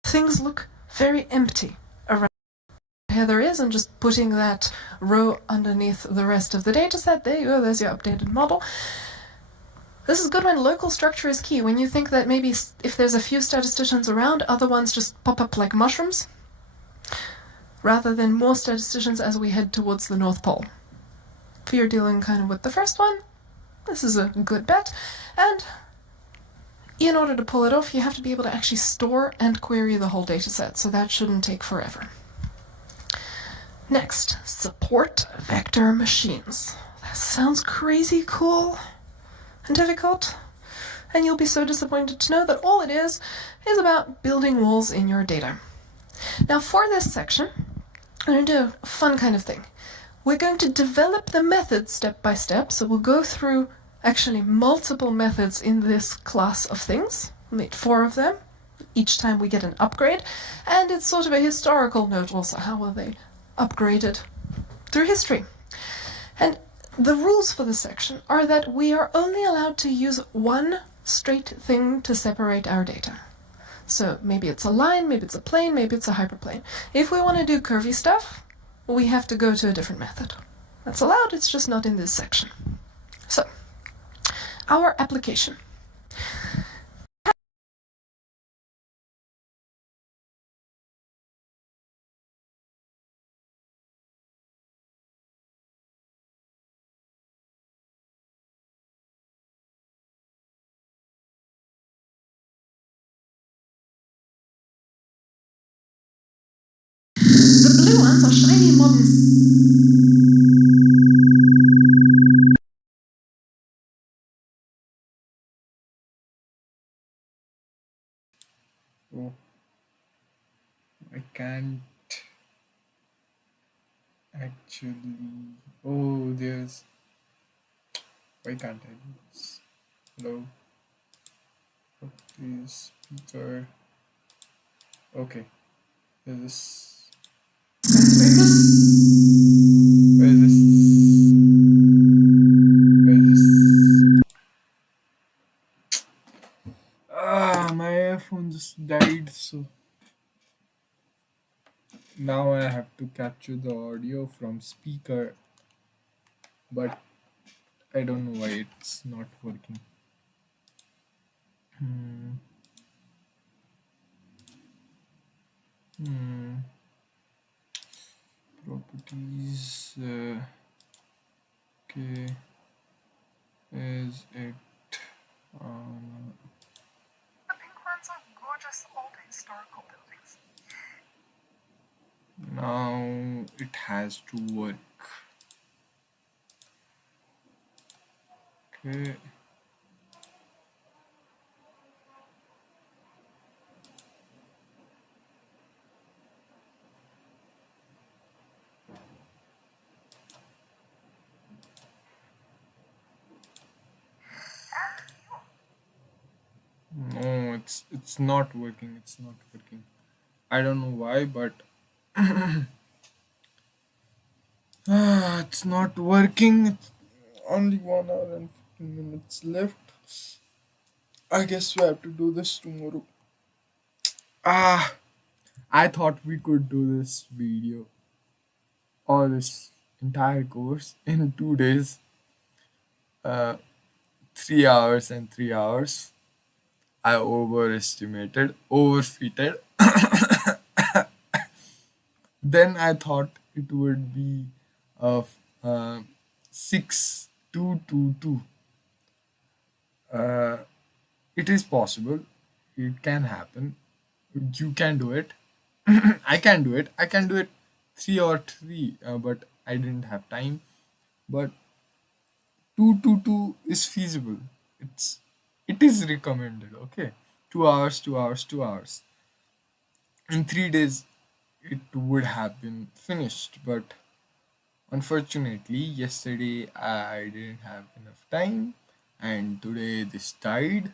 Things look very empty around where there is, and just putting that row underneath the rest of the data set. There you go, there's your updated model. This is good when local structure is key. When you think that maybe if there's a few statisticians around, other ones just pop up like mushrooms, rather than more statisticians as we head towards the North Pole. If you're dealing kind of with the first one, This is a good bet. And in order to pull it off, you have to be able to actually store and query the whole dataset, so that shouldn't take forever. Next, support vector machines. That sounds crazy cool and difficult, and you'll be so disappointed to know that all it is about building walls in your data. Now for this section, I'm going to do a fun kind of thing. We're going to develop the methods step by step, so we'll go through actually multiple methods in this class of things. We'll make 4 of them each time we get an upgrade, and it's sort of a historical note also. How will they upgrade it through history? And the rules for this section are that we are only allowed to use one straight thing to separate our data. So maybe it's a line, maybe it's a plane, maybe it's a hyperplane. If we want to do curvy stuff, we have to go to a different method. That's allowed, it's just not in this section. So, our application. The blue ones are shiny modern. Oh, I can't actually. Oh, there's. Why can't I do this? Hello. Okay, speaker. Okay. There's this. Where's this? Where's this? My earphone just died, so now I have to capture the audio from speaker, but I don't know why it's not working. Hmm. Hmm. Properties. Okay. Is it? The pink ones are gorgeous old historical buildings. Now it has to work. Okay. No, it's not working. It's not working. I don't know why, but it's not working. It's only 1 hour and 15 minutes left. I guess we have to do this tomorrow. Ah, I thought we could do this video or this entire course in 2 days, uh, 3 hours and 3 hours. I overfitted. Then I thought it would be of 6 2 2 2. Uh, it is possible. It can happen. You can do it. I can do it. I can do it 3 or 3, but I didn't have time. But 2 2 2 is feasible. It is recommended. Okay, 2 hours, 2 hours, 2 hours. In 3 days, it would have been finished, but unfortunately, yesterday I didn't have enough time, and today this died.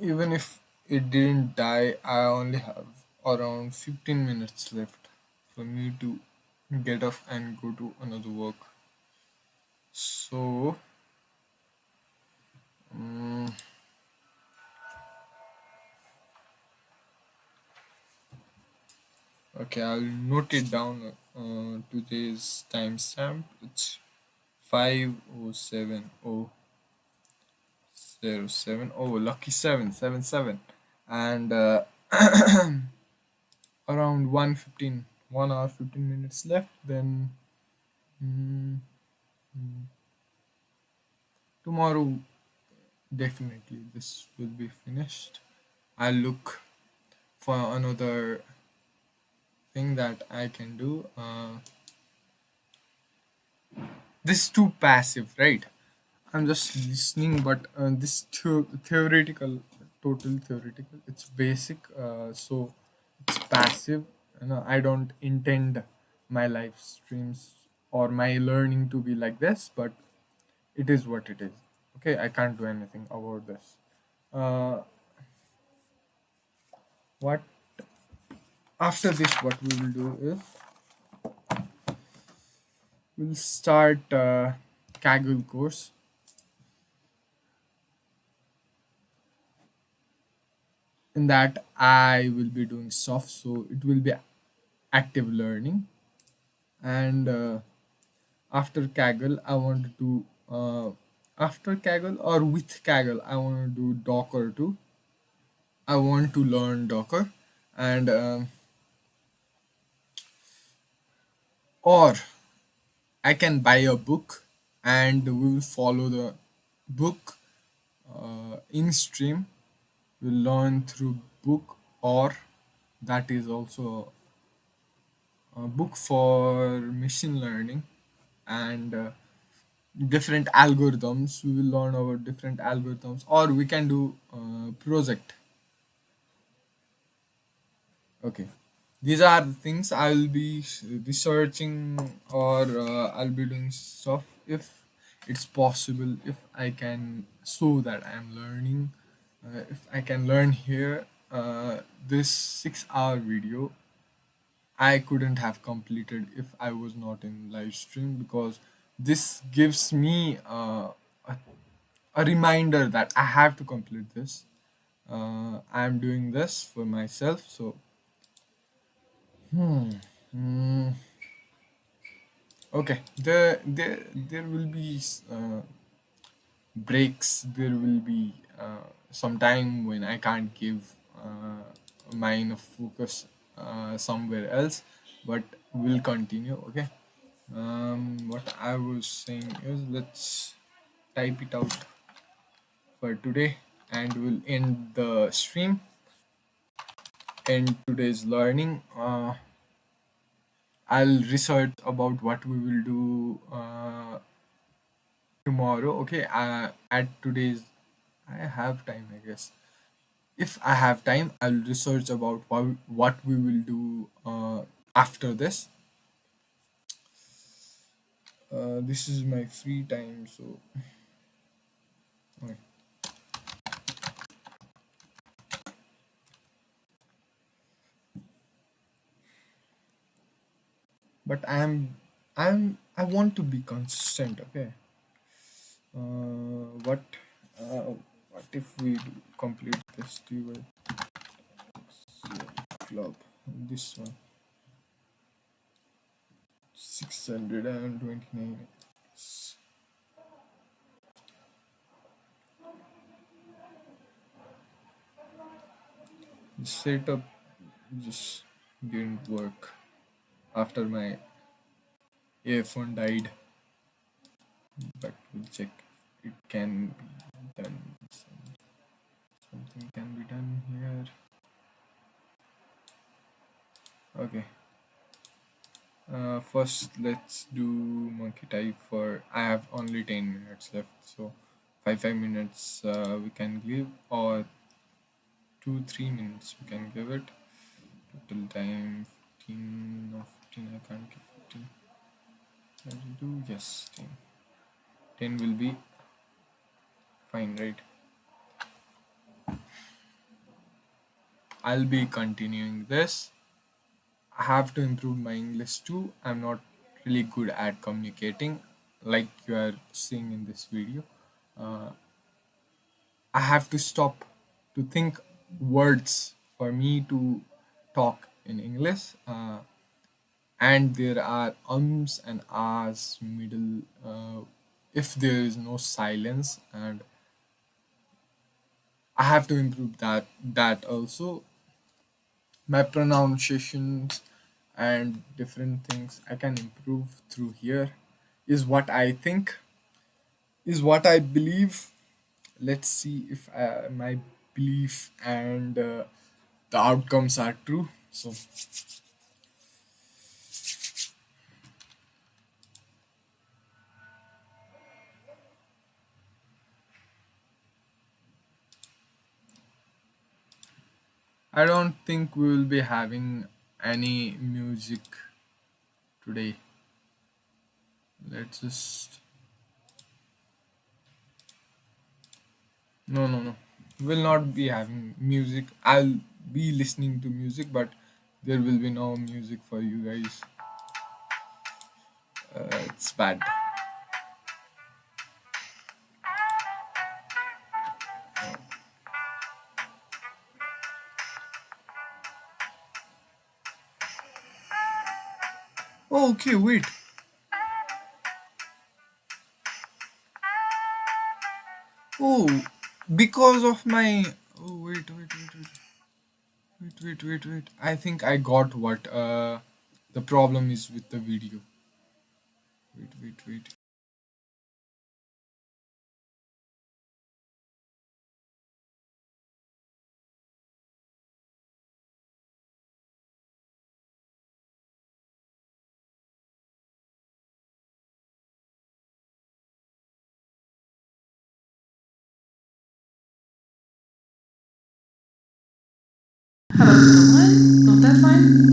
Even if it didn't die, I only have around 15 minutes left for me to get off and go to another work. So, um, okay, I'll note it down. Today's timestamp. It's 5:07:07. Oh, lucky 777, and around 1:15, 1 hour 15 minutes left. Then Mm, Tomorrow, definitely, this will be finished. I'll look for another thing that I can do. This is too passive, right? I'm just listening, but this theoretical, total theoretical. It's basic, so it's passive. I don't intend my live streams or my learning to be like this, but it is what it is. Okay, I can't do anything about this. Uh, what After this, what we will do is we'll start Kaggle course. In that, I will be doing soft, so it will be active learning. And after Kaggle, I want to do after Kaggle or with Kaggle, I want to do Docker too. I want to learn Docker, and or I can buy a book, and we will follow the book in stream. We'll learn through book, or that is also a book for machine learning and different algorithms. We will learn about different algorithms, or we can do project. Okay, these are the things I'll be researching, or I'll be doing stuff if it's possible, if I can show that I'm learning, if I can learn here. This 6 hour video I couldn't have completed if I was not in live stream, because this gives me a reminder that I have to complete this. I'm doing this for myself, so mm, okay. There will be breaks. There will be some time when I can't give my enough focus somewhere else, but we'll continue. Okay. What I was saying is, let's type it out for today, and we'll end the stream. End today's learning. I'll research about what we will do tomorrow. Okay. At today's, I have time, I guess. If I have time, I'll research about what we will do after this. This is my free time, so okay. But I want to be consistent. Okay. What what if we complete this keyword club? This one 629. The setup just didn't work after my earphone died, but we'll check. It can be done. Something can be done here. Okay. First, let's do monkey type. For I have only 10 minutes left, so 5 minutes we can give, or 2 3 minutes we can give it. Total time 15. No, 15. I can't give 15. Let's do, yes, 10. 10 will be fine, right? I'll be continuing this. I have to improve my English too. I'm not really good at communicating, like you are seeing in this video. Uh, I have to stop to think words for me to talk in English. And there are ums and ahs middle, if there is no silence, and I have to improve that also. My pronunciations and different things I can improve through here. is what I think, is what I believe. Let's see if my belief and the outcomes are true. So I don't think we will be having any music today. Let's just no. We'll not be having music. I'll be listening to music, but there will be no music for you guys. It's bad. Oh, okay, wait. Oh, because of my. Oh, wait. I think I got what the problem is with the video. Wait. Hello, someone? Not that fine?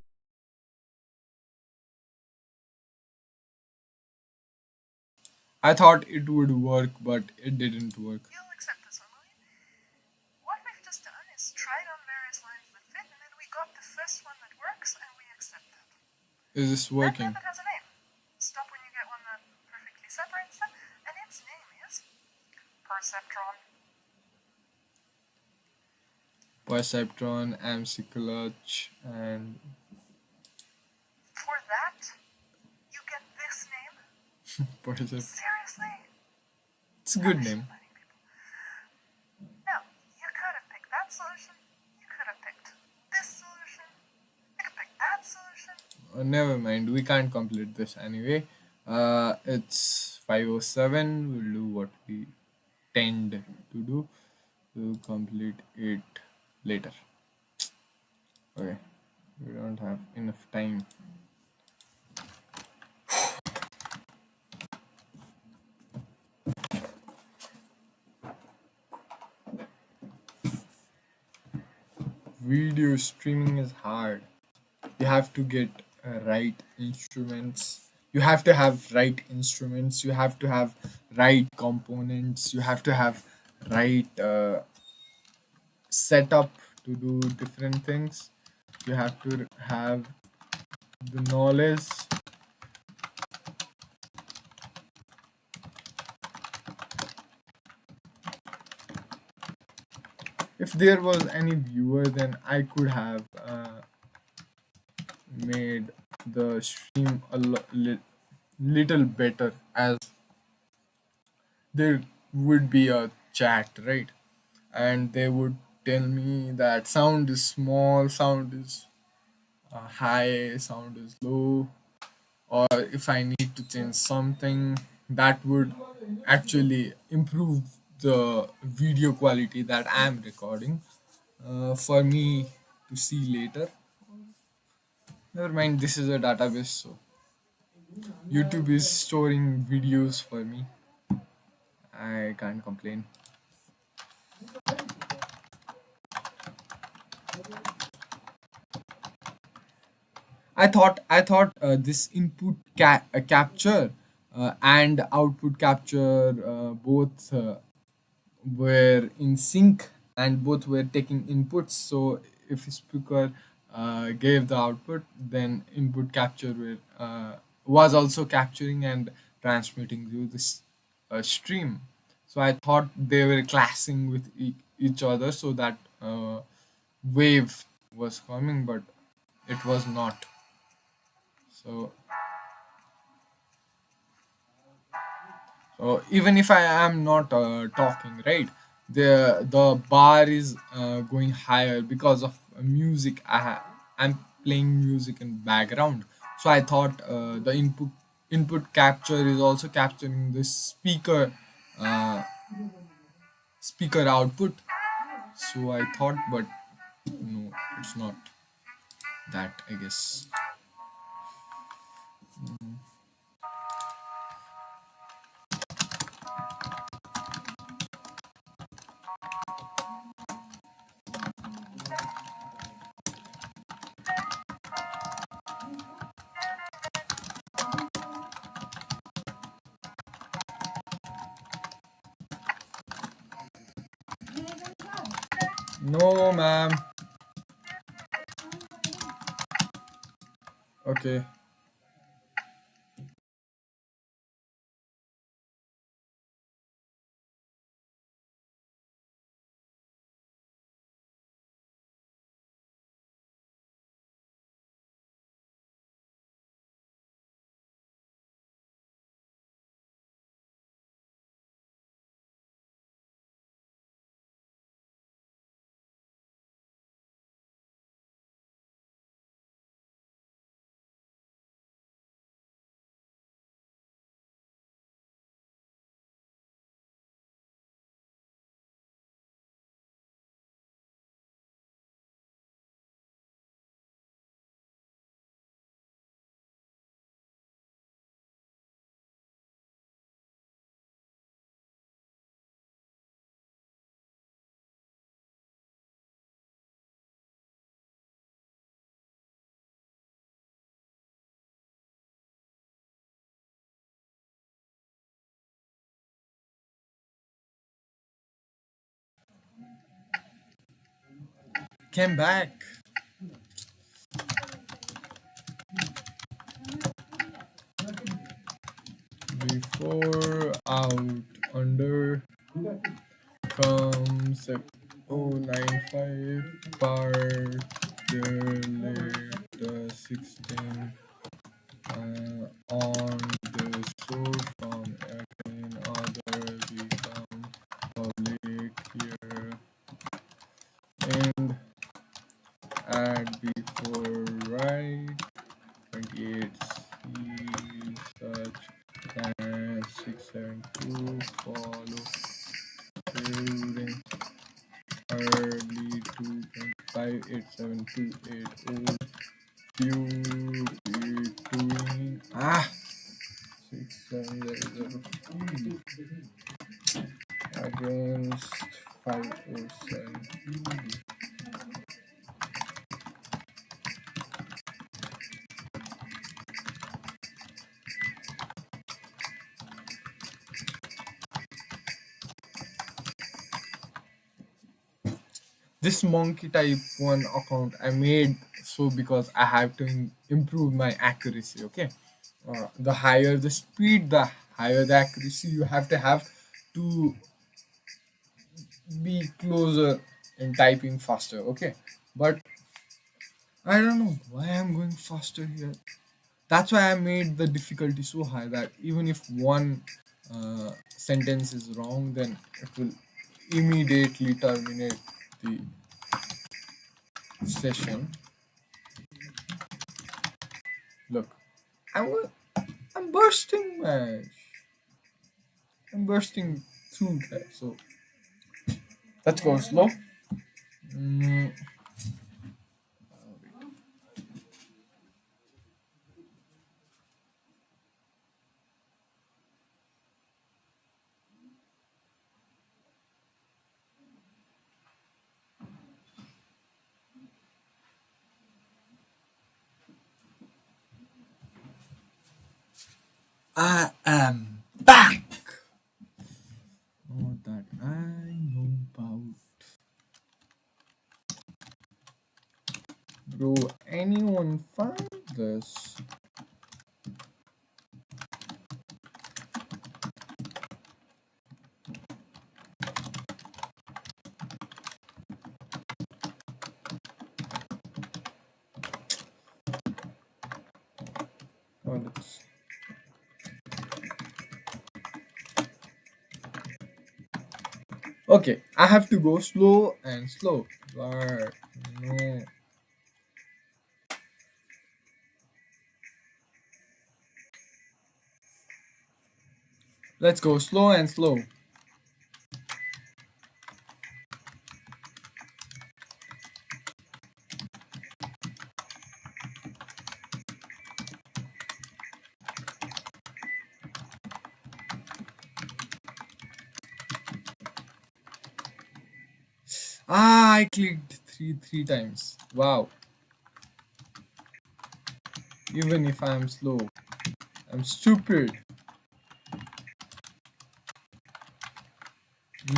I thought it would work, but it didn't work. You'll accept this one, will you? What we've just done is tried on various lines that fit, and then we got the first one that works, and we accept that. Is this That working? method has a name. Stop when you get one that perfectly separates them, and its name is perceptron. Perceptron, MC Clutch, and For that, you get this name? Percept. Seriously? It's a good Punish name. letting people. No, you could have picked that solution. You could have picked this solution. You could pick that solution. Never mind, we can't complete this anyway. It's 5:07. We'll do what we tend to do. We'll complete it later. Okay, we don't have enough time. Video streaming is hard. You have to get right instruments. You have to have right instruments. You have to have right components. You have to have right setup to do different things. You have to have the knowledge. If there was any viewer, then I could have made the stream a little better, as there would be a chat, right? And they would tell me that sound is small, sound is high, sound is low, or if I need to change something, that would actually improve the video quality that I'm recording for me to see later. Never mind, this is a database, so YouTube is storing videos for me. I can't complain. I thought this input capture and output capture both were in sync and both were taking inputs. So if a speaker gave the output, then input capture was also capturing and transmitting to this stream. So I thought they were clashing with each other, so that wave was coming, but it was not. So, even if I am not talking, right, the bar is going higher because of music. I'm playing music in background. So I thought the input input capture is also capturing this uh, speaker output. So I thought, but no, it's not that, I guess. No, ma'am. Okay. Came back. Before out under comes 095 part delete 16 on the source from again other become public here and add before right 28 C such as 672 follow building early 2.58728 you be doing 6700 against 507. This monkey type 1 account I made so because I have to improve my accuracy. Okay, the higher the speed, the higher the accuracy you have to be closer in typing faster. Okay, but I don't know why I'm going faster here. That's why I made the difficulty so high that even if one sentence is wrong, then it will immediately terminate the session. Look, I'm I'm bursting, man. I'm bursting through that. So let's go slow. Mm, I am back. All that I know about. Bro, anyone find this? Oh, that's... Okay, I have to go slow and slow. But no. Let's go slow and slow. Ah, I clicked three times. Wow. Even if I'm slow, I'm stupid.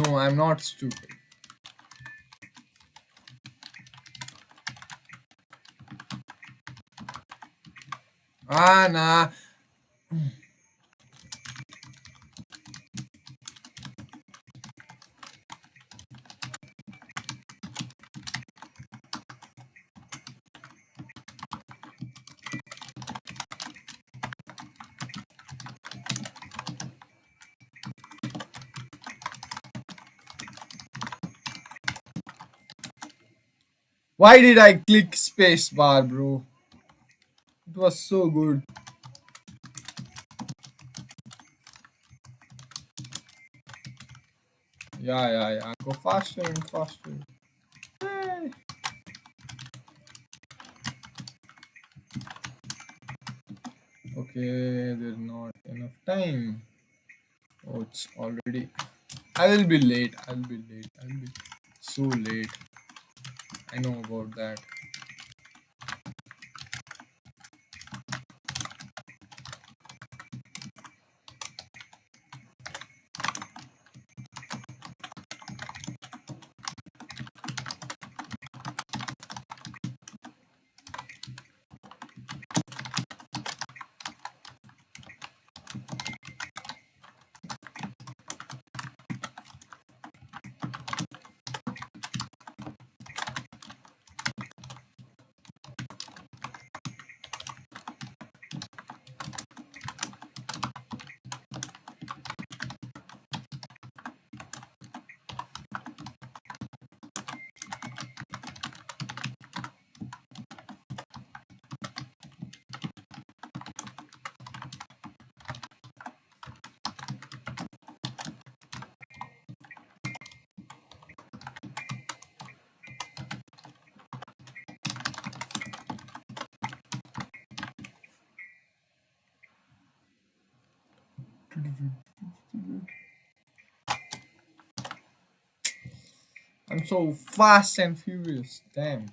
No, I'm not stupid. Ah, nah. Why did I click space bar, bro? It was so good. Yeah. Go faster and faster. Yay. Okay, there's not enough time. Oh, it's already. I will be late. I'll be late. I'll be so late. I know about that. I'm so fast and furious. Damn.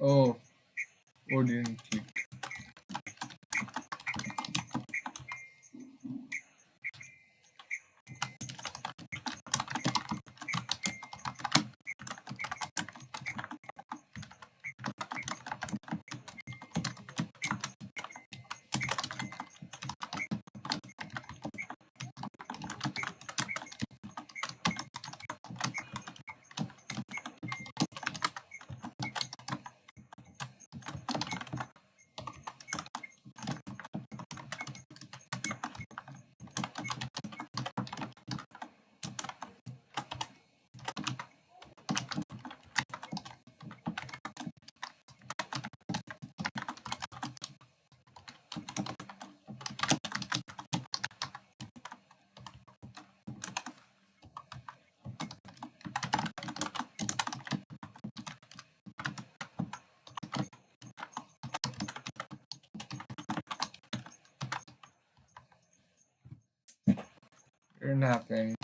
Oh, oh, didn't click. Didn't happen.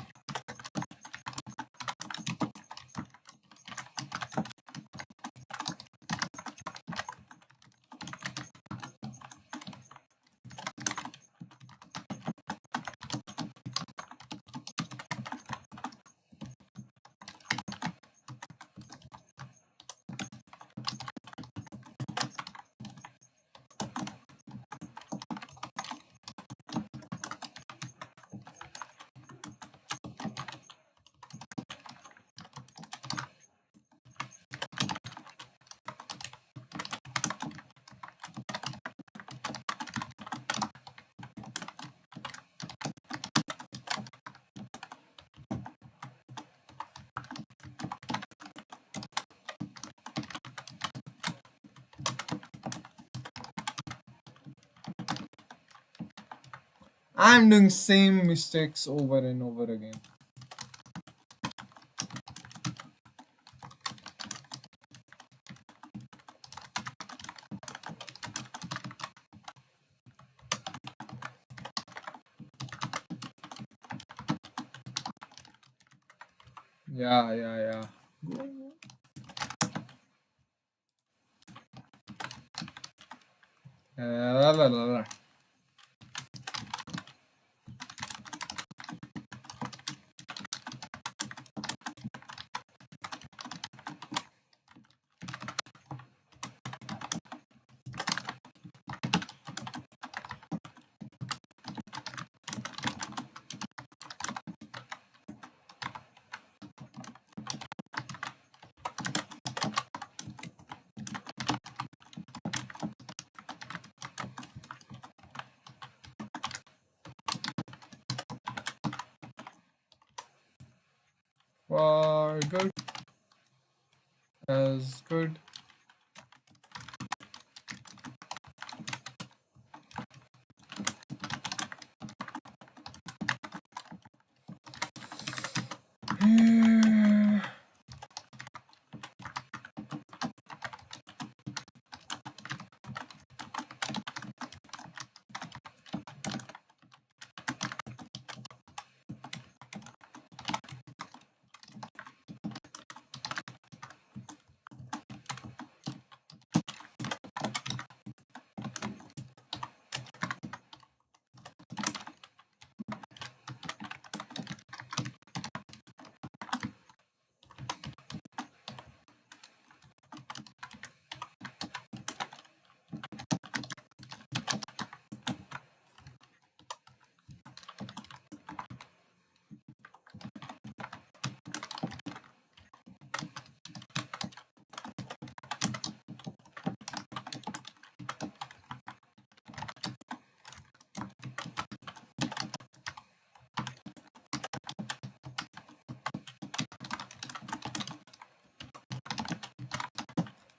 I'm doing same mistakes over and over again. Yeah, yeah, yeah. La, la, la, la. For good as good.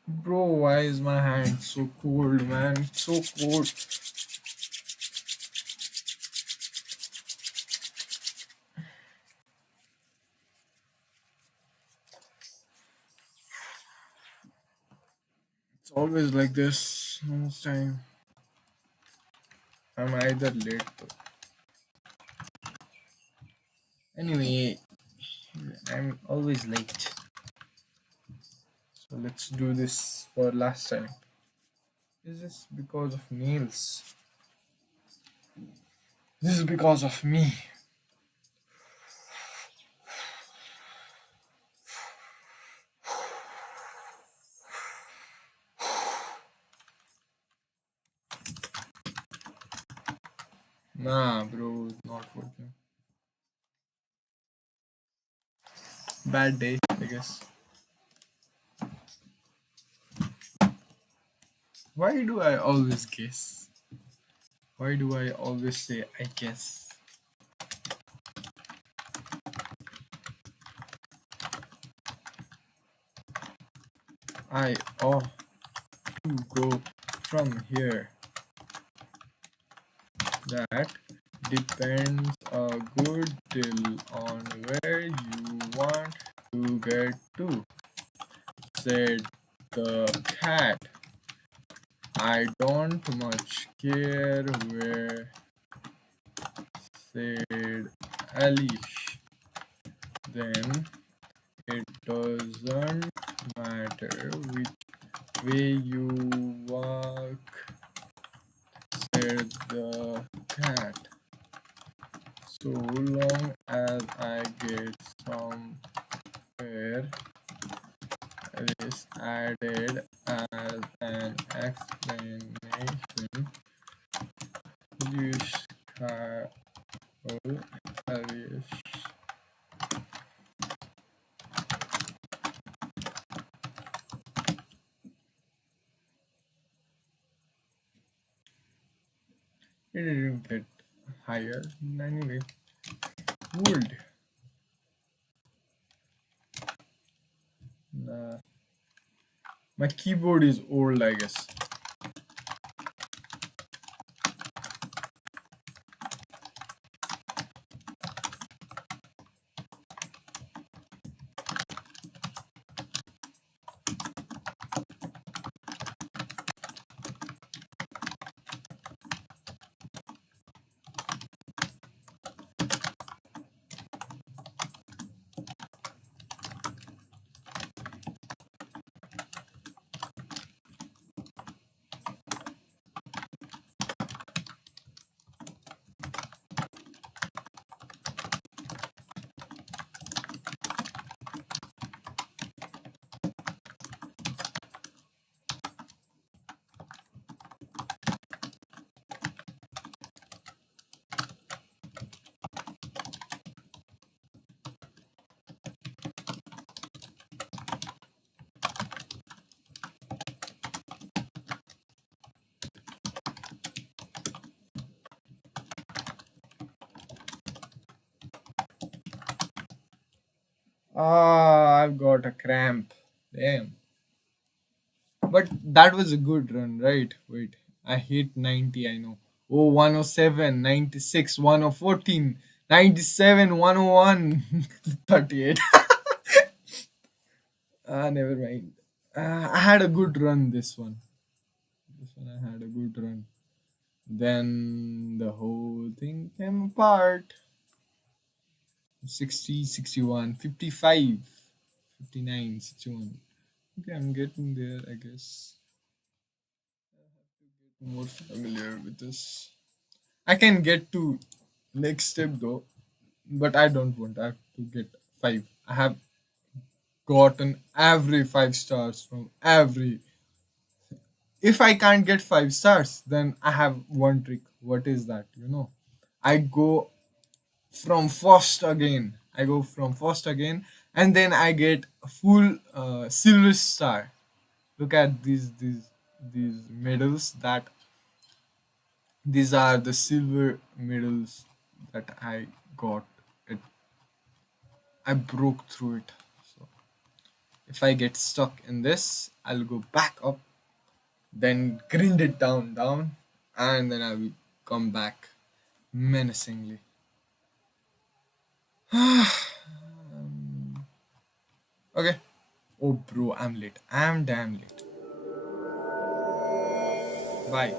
Bro, why is my hand so cold, man? So cold. It's always like this most time. I'm either late. Anyway, I'm always late. So let's do this for last time. Is this because of nails? This is because of me. Nah, bro, it's not working. Bad day, I guess. Why do I always guess? Why do I always say I guess? I ought to go from here. That depends a good deal on where you want to get to, said the cat. I don't much care where, said Alice. Then it doesn't matter which way you walk, said the cat. So long as I get somewhere, Alice added as an explanation. Use Carol Alice. It didn't get higher. Anyway, would. Nah. My keyboard is old, I guess. Ah, I've got a cramp. Damn. But that was a good run, right? Wait, I hit 90, I know. Oh, 107, 96, 1014, 97, 101, 38. Ah, never mind. I had a good run this one. This one I had a good run. Then the whole thing came apart. 60, 61, 55, 59, 61. Okay, I'm getting there, I guess. More familiar with this. I can get to next step though, but I don't want. I have to get five. I have gotten every 5 stars from every. If I can't get 5 stars, then I have one trick. What is that? I go from first again. I go from first again, and then I get a full silver star. Look at these medals. These are the silver medals that I got. It I broke through it. So if I get stuck in this, I'll go back up, then grind it down, and then I will come back menacingly. Okay. Oh, bro, I'm late. I'm damn late. Bye.